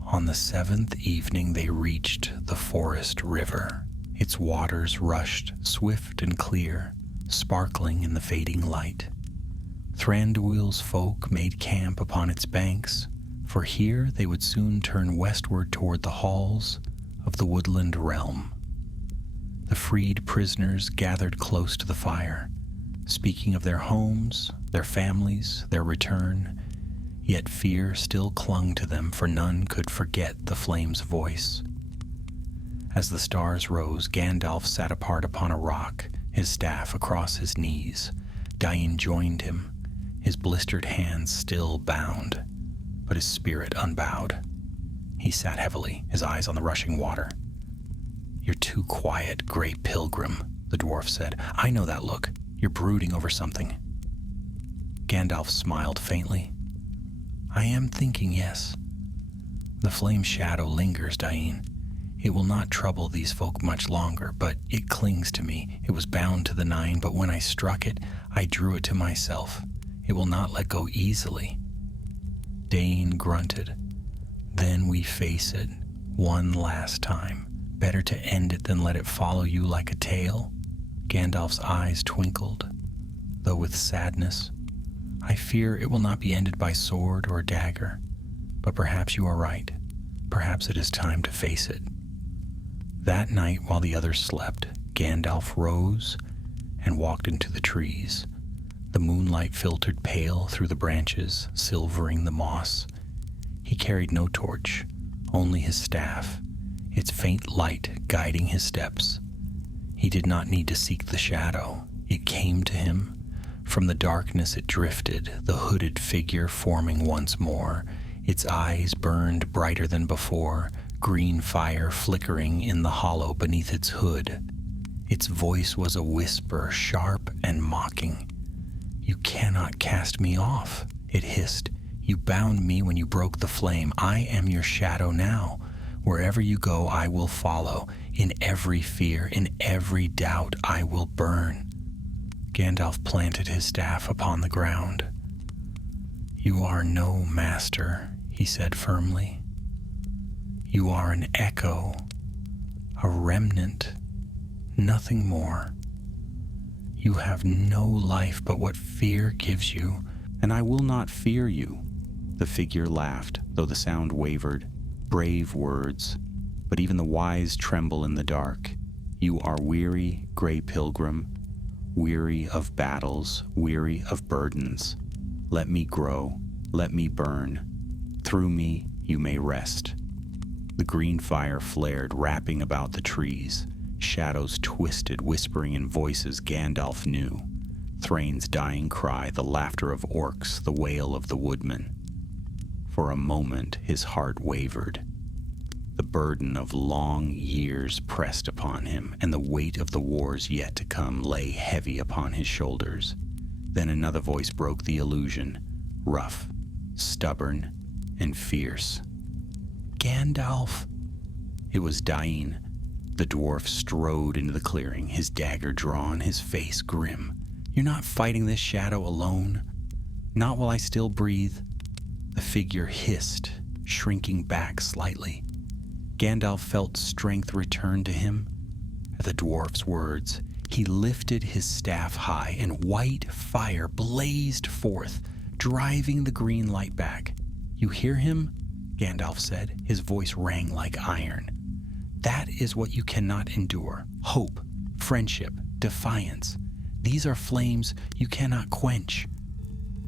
On the 7th evening they reached the forest river. Its waters rushed swift and clear, sparkling in the fading light. Thranduil's folk made camp upon its banks, for here they would soon turn westward toward the halls of the woodland realm. The freed prisoners gathered close to the fire, speaking of their homes, their families, their return, yet fear still clung to them, for none could forget the flame's voice. As the stars rose, Gandalf sat apart upon a rock, his staff across his knees. Dain joined him, his blistered hands still bound, but his spirit unbowed. He sat heavily, his eyes on the rushing water. "You're too quiet, great pilgrim," the dwarf said. "I know that look. You're brooding over something." Gandalf smiled faintly. "I am thinking, yes. The flame shadow lingers, Dain. It will not trouble these folk much longer, but it clings to me. It was bound to the Nine, but when I struck it, I drew it to myself. It will not let go easily." Dain grunted. "Then we face it, one last time. Better to end it than let it follow you like a tail." Gandalf's eyes twinkled, though with sadness. "I fear it will not be ended by sword or dagger, but perhaps you are right. Perhaps it is time to face it." That night, while the others slept, Gandalf rose and walked into the trees. The moonlight filtered pale through the branches, silvering the moss. He carried no torch, only his staff, its faint light guiding his steps. He did not need to seek the shadow. It came to him. From the darkness it drifted, the hooded figure forming once more. Its eyes burned brighter than before, green fire flickering in the hollow beneath its hood. Its voice was a whisper, sharp and mocking. "You cannot cast me off," it hissed. "You bound me when you broke the flame. I am your shadow now. Wherever you go, I will follow. In every fear, in every doubt, I will burn." Gandalf planted his staff upon the ground. "You are no master," he said firmly. "You are an echo, a remnant, nothing more. You have no life but what fear gives you." "And I will not fear you." The figure laughed, though the sound wavered. "Brave words, but even the wise tremble in the dark. You are weary, gray pilgrim, weary of battles, weary of burdens. Let me grow, let me burn. Through me you may rest." The green fire flared, wrapping about the trees. Shadows twisted, whispering in voices Gandalf knew. Thrain's dying cry, the laughter of orcs, the wail of the woodmen. For a moment his heart wavered. The burden of long years pressed upon him, and the weight of the wars yet to come lay heavy upon his shoulders. Then another voice broke the illusion, rough, stubborn, and fierce. "Gandalf!" It was Dain. The dwarf strode into the clearing, his dagger drawn, his face grim. "You're not fighting this shadow alone. Not while I still breathe." The figure hissed, shrinking back slightly. Gandalf felt strength return to him. At the dwarf's words, He lifted his staff high, and white fire blazed forth, driving the green light back. "You hear him?" Gandalf said. His voice rang like iron. "That is what you cannot endure. Hope, friendship, defiance. These are flames you cannot quench."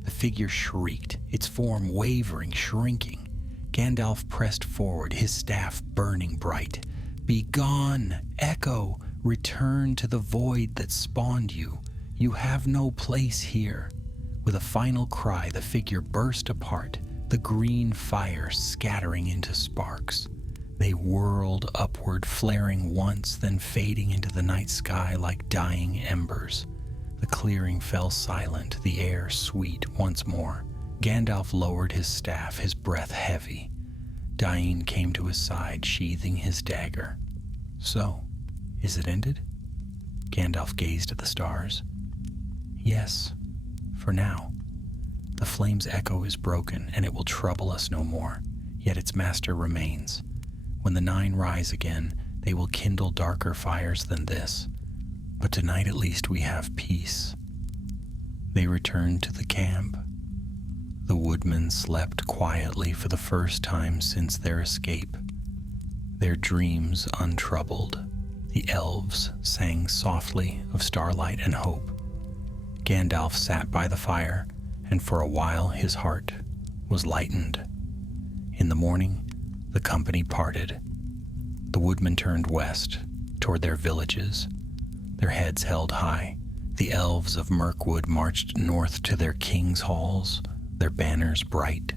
The figure shrieked, its form wavering, shrinking. Gandalf pressed forward, his staff burning bright. "Begone, Echo! Return to the void that spawned you. You have no place here." With a final cry, the figure burst apart, the green fire scattering into sparks. They whirled upward, flaring once, then fading into the night sky like dying embers. The clearing fell silent, the air sweet once more. Gandalf lowered his staff, his breath heavy. Dain came to his side, sheathing his dagger. "So, is it ended?" Gandalf gazed at the stars. "Yes, for now. The flame's echo is broken, and it will trouble us no more, yet its master remains. When the Nine rise again, they will kindle darker fires than this. But tonight at least we have peace." They returned to the camp. The woodmen slept quietly for the first time since their escape, their dreams untroubled. The elves sang softly of starlight and hope. Gandalf sat by the fire, and for a while his heart was lightened. In the morning, the company parted. The woodmen turned west, toward their villages, their heads held high. The elves of Mirkwood marched north to their king's halls, their banners bright.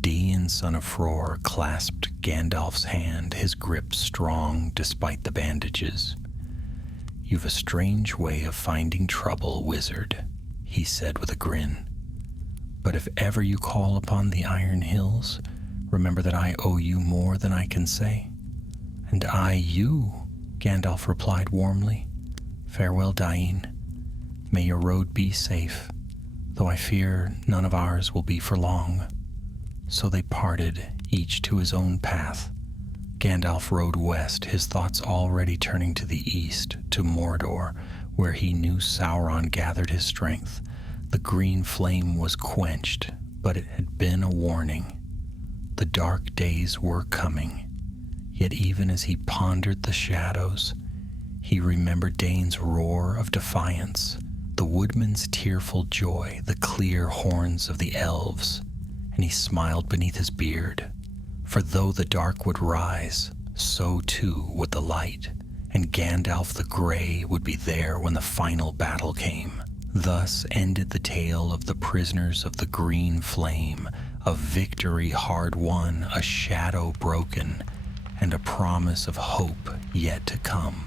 Dain, son of Fror, clasped Gandalf's hand, his grip strong despite the bandages. "You've a strange way of finding trouble, wizard," he said with a grin. "But if ever you call upon the Iron Hills, remember that I owe you more than I can say." "And I you," Gandalf replied warmly. "Farewell, Dain. May your road be safe, though I fear none of ours will be for long." So they parted, each to his own path. Gandalf rode west, his thoughts already turning to the east, to Mordor, where he knew Sauron gathered his strength. The green flame was quenched, but it had been a warning. The dark days were coming. Yet even as he pondered the shadows, he remembered Dain's roar of defiance, the woodman's tearful joy, the clear horns of the elves, and he smiled beneath his beard. For though the dark would rise, so too would the light, and Gandalf the Grey would be there when the final battle came. Thus ended the tale of the prisoners of the green flame, a victory hard won, a shadow broken, and a promise of hope yet to come.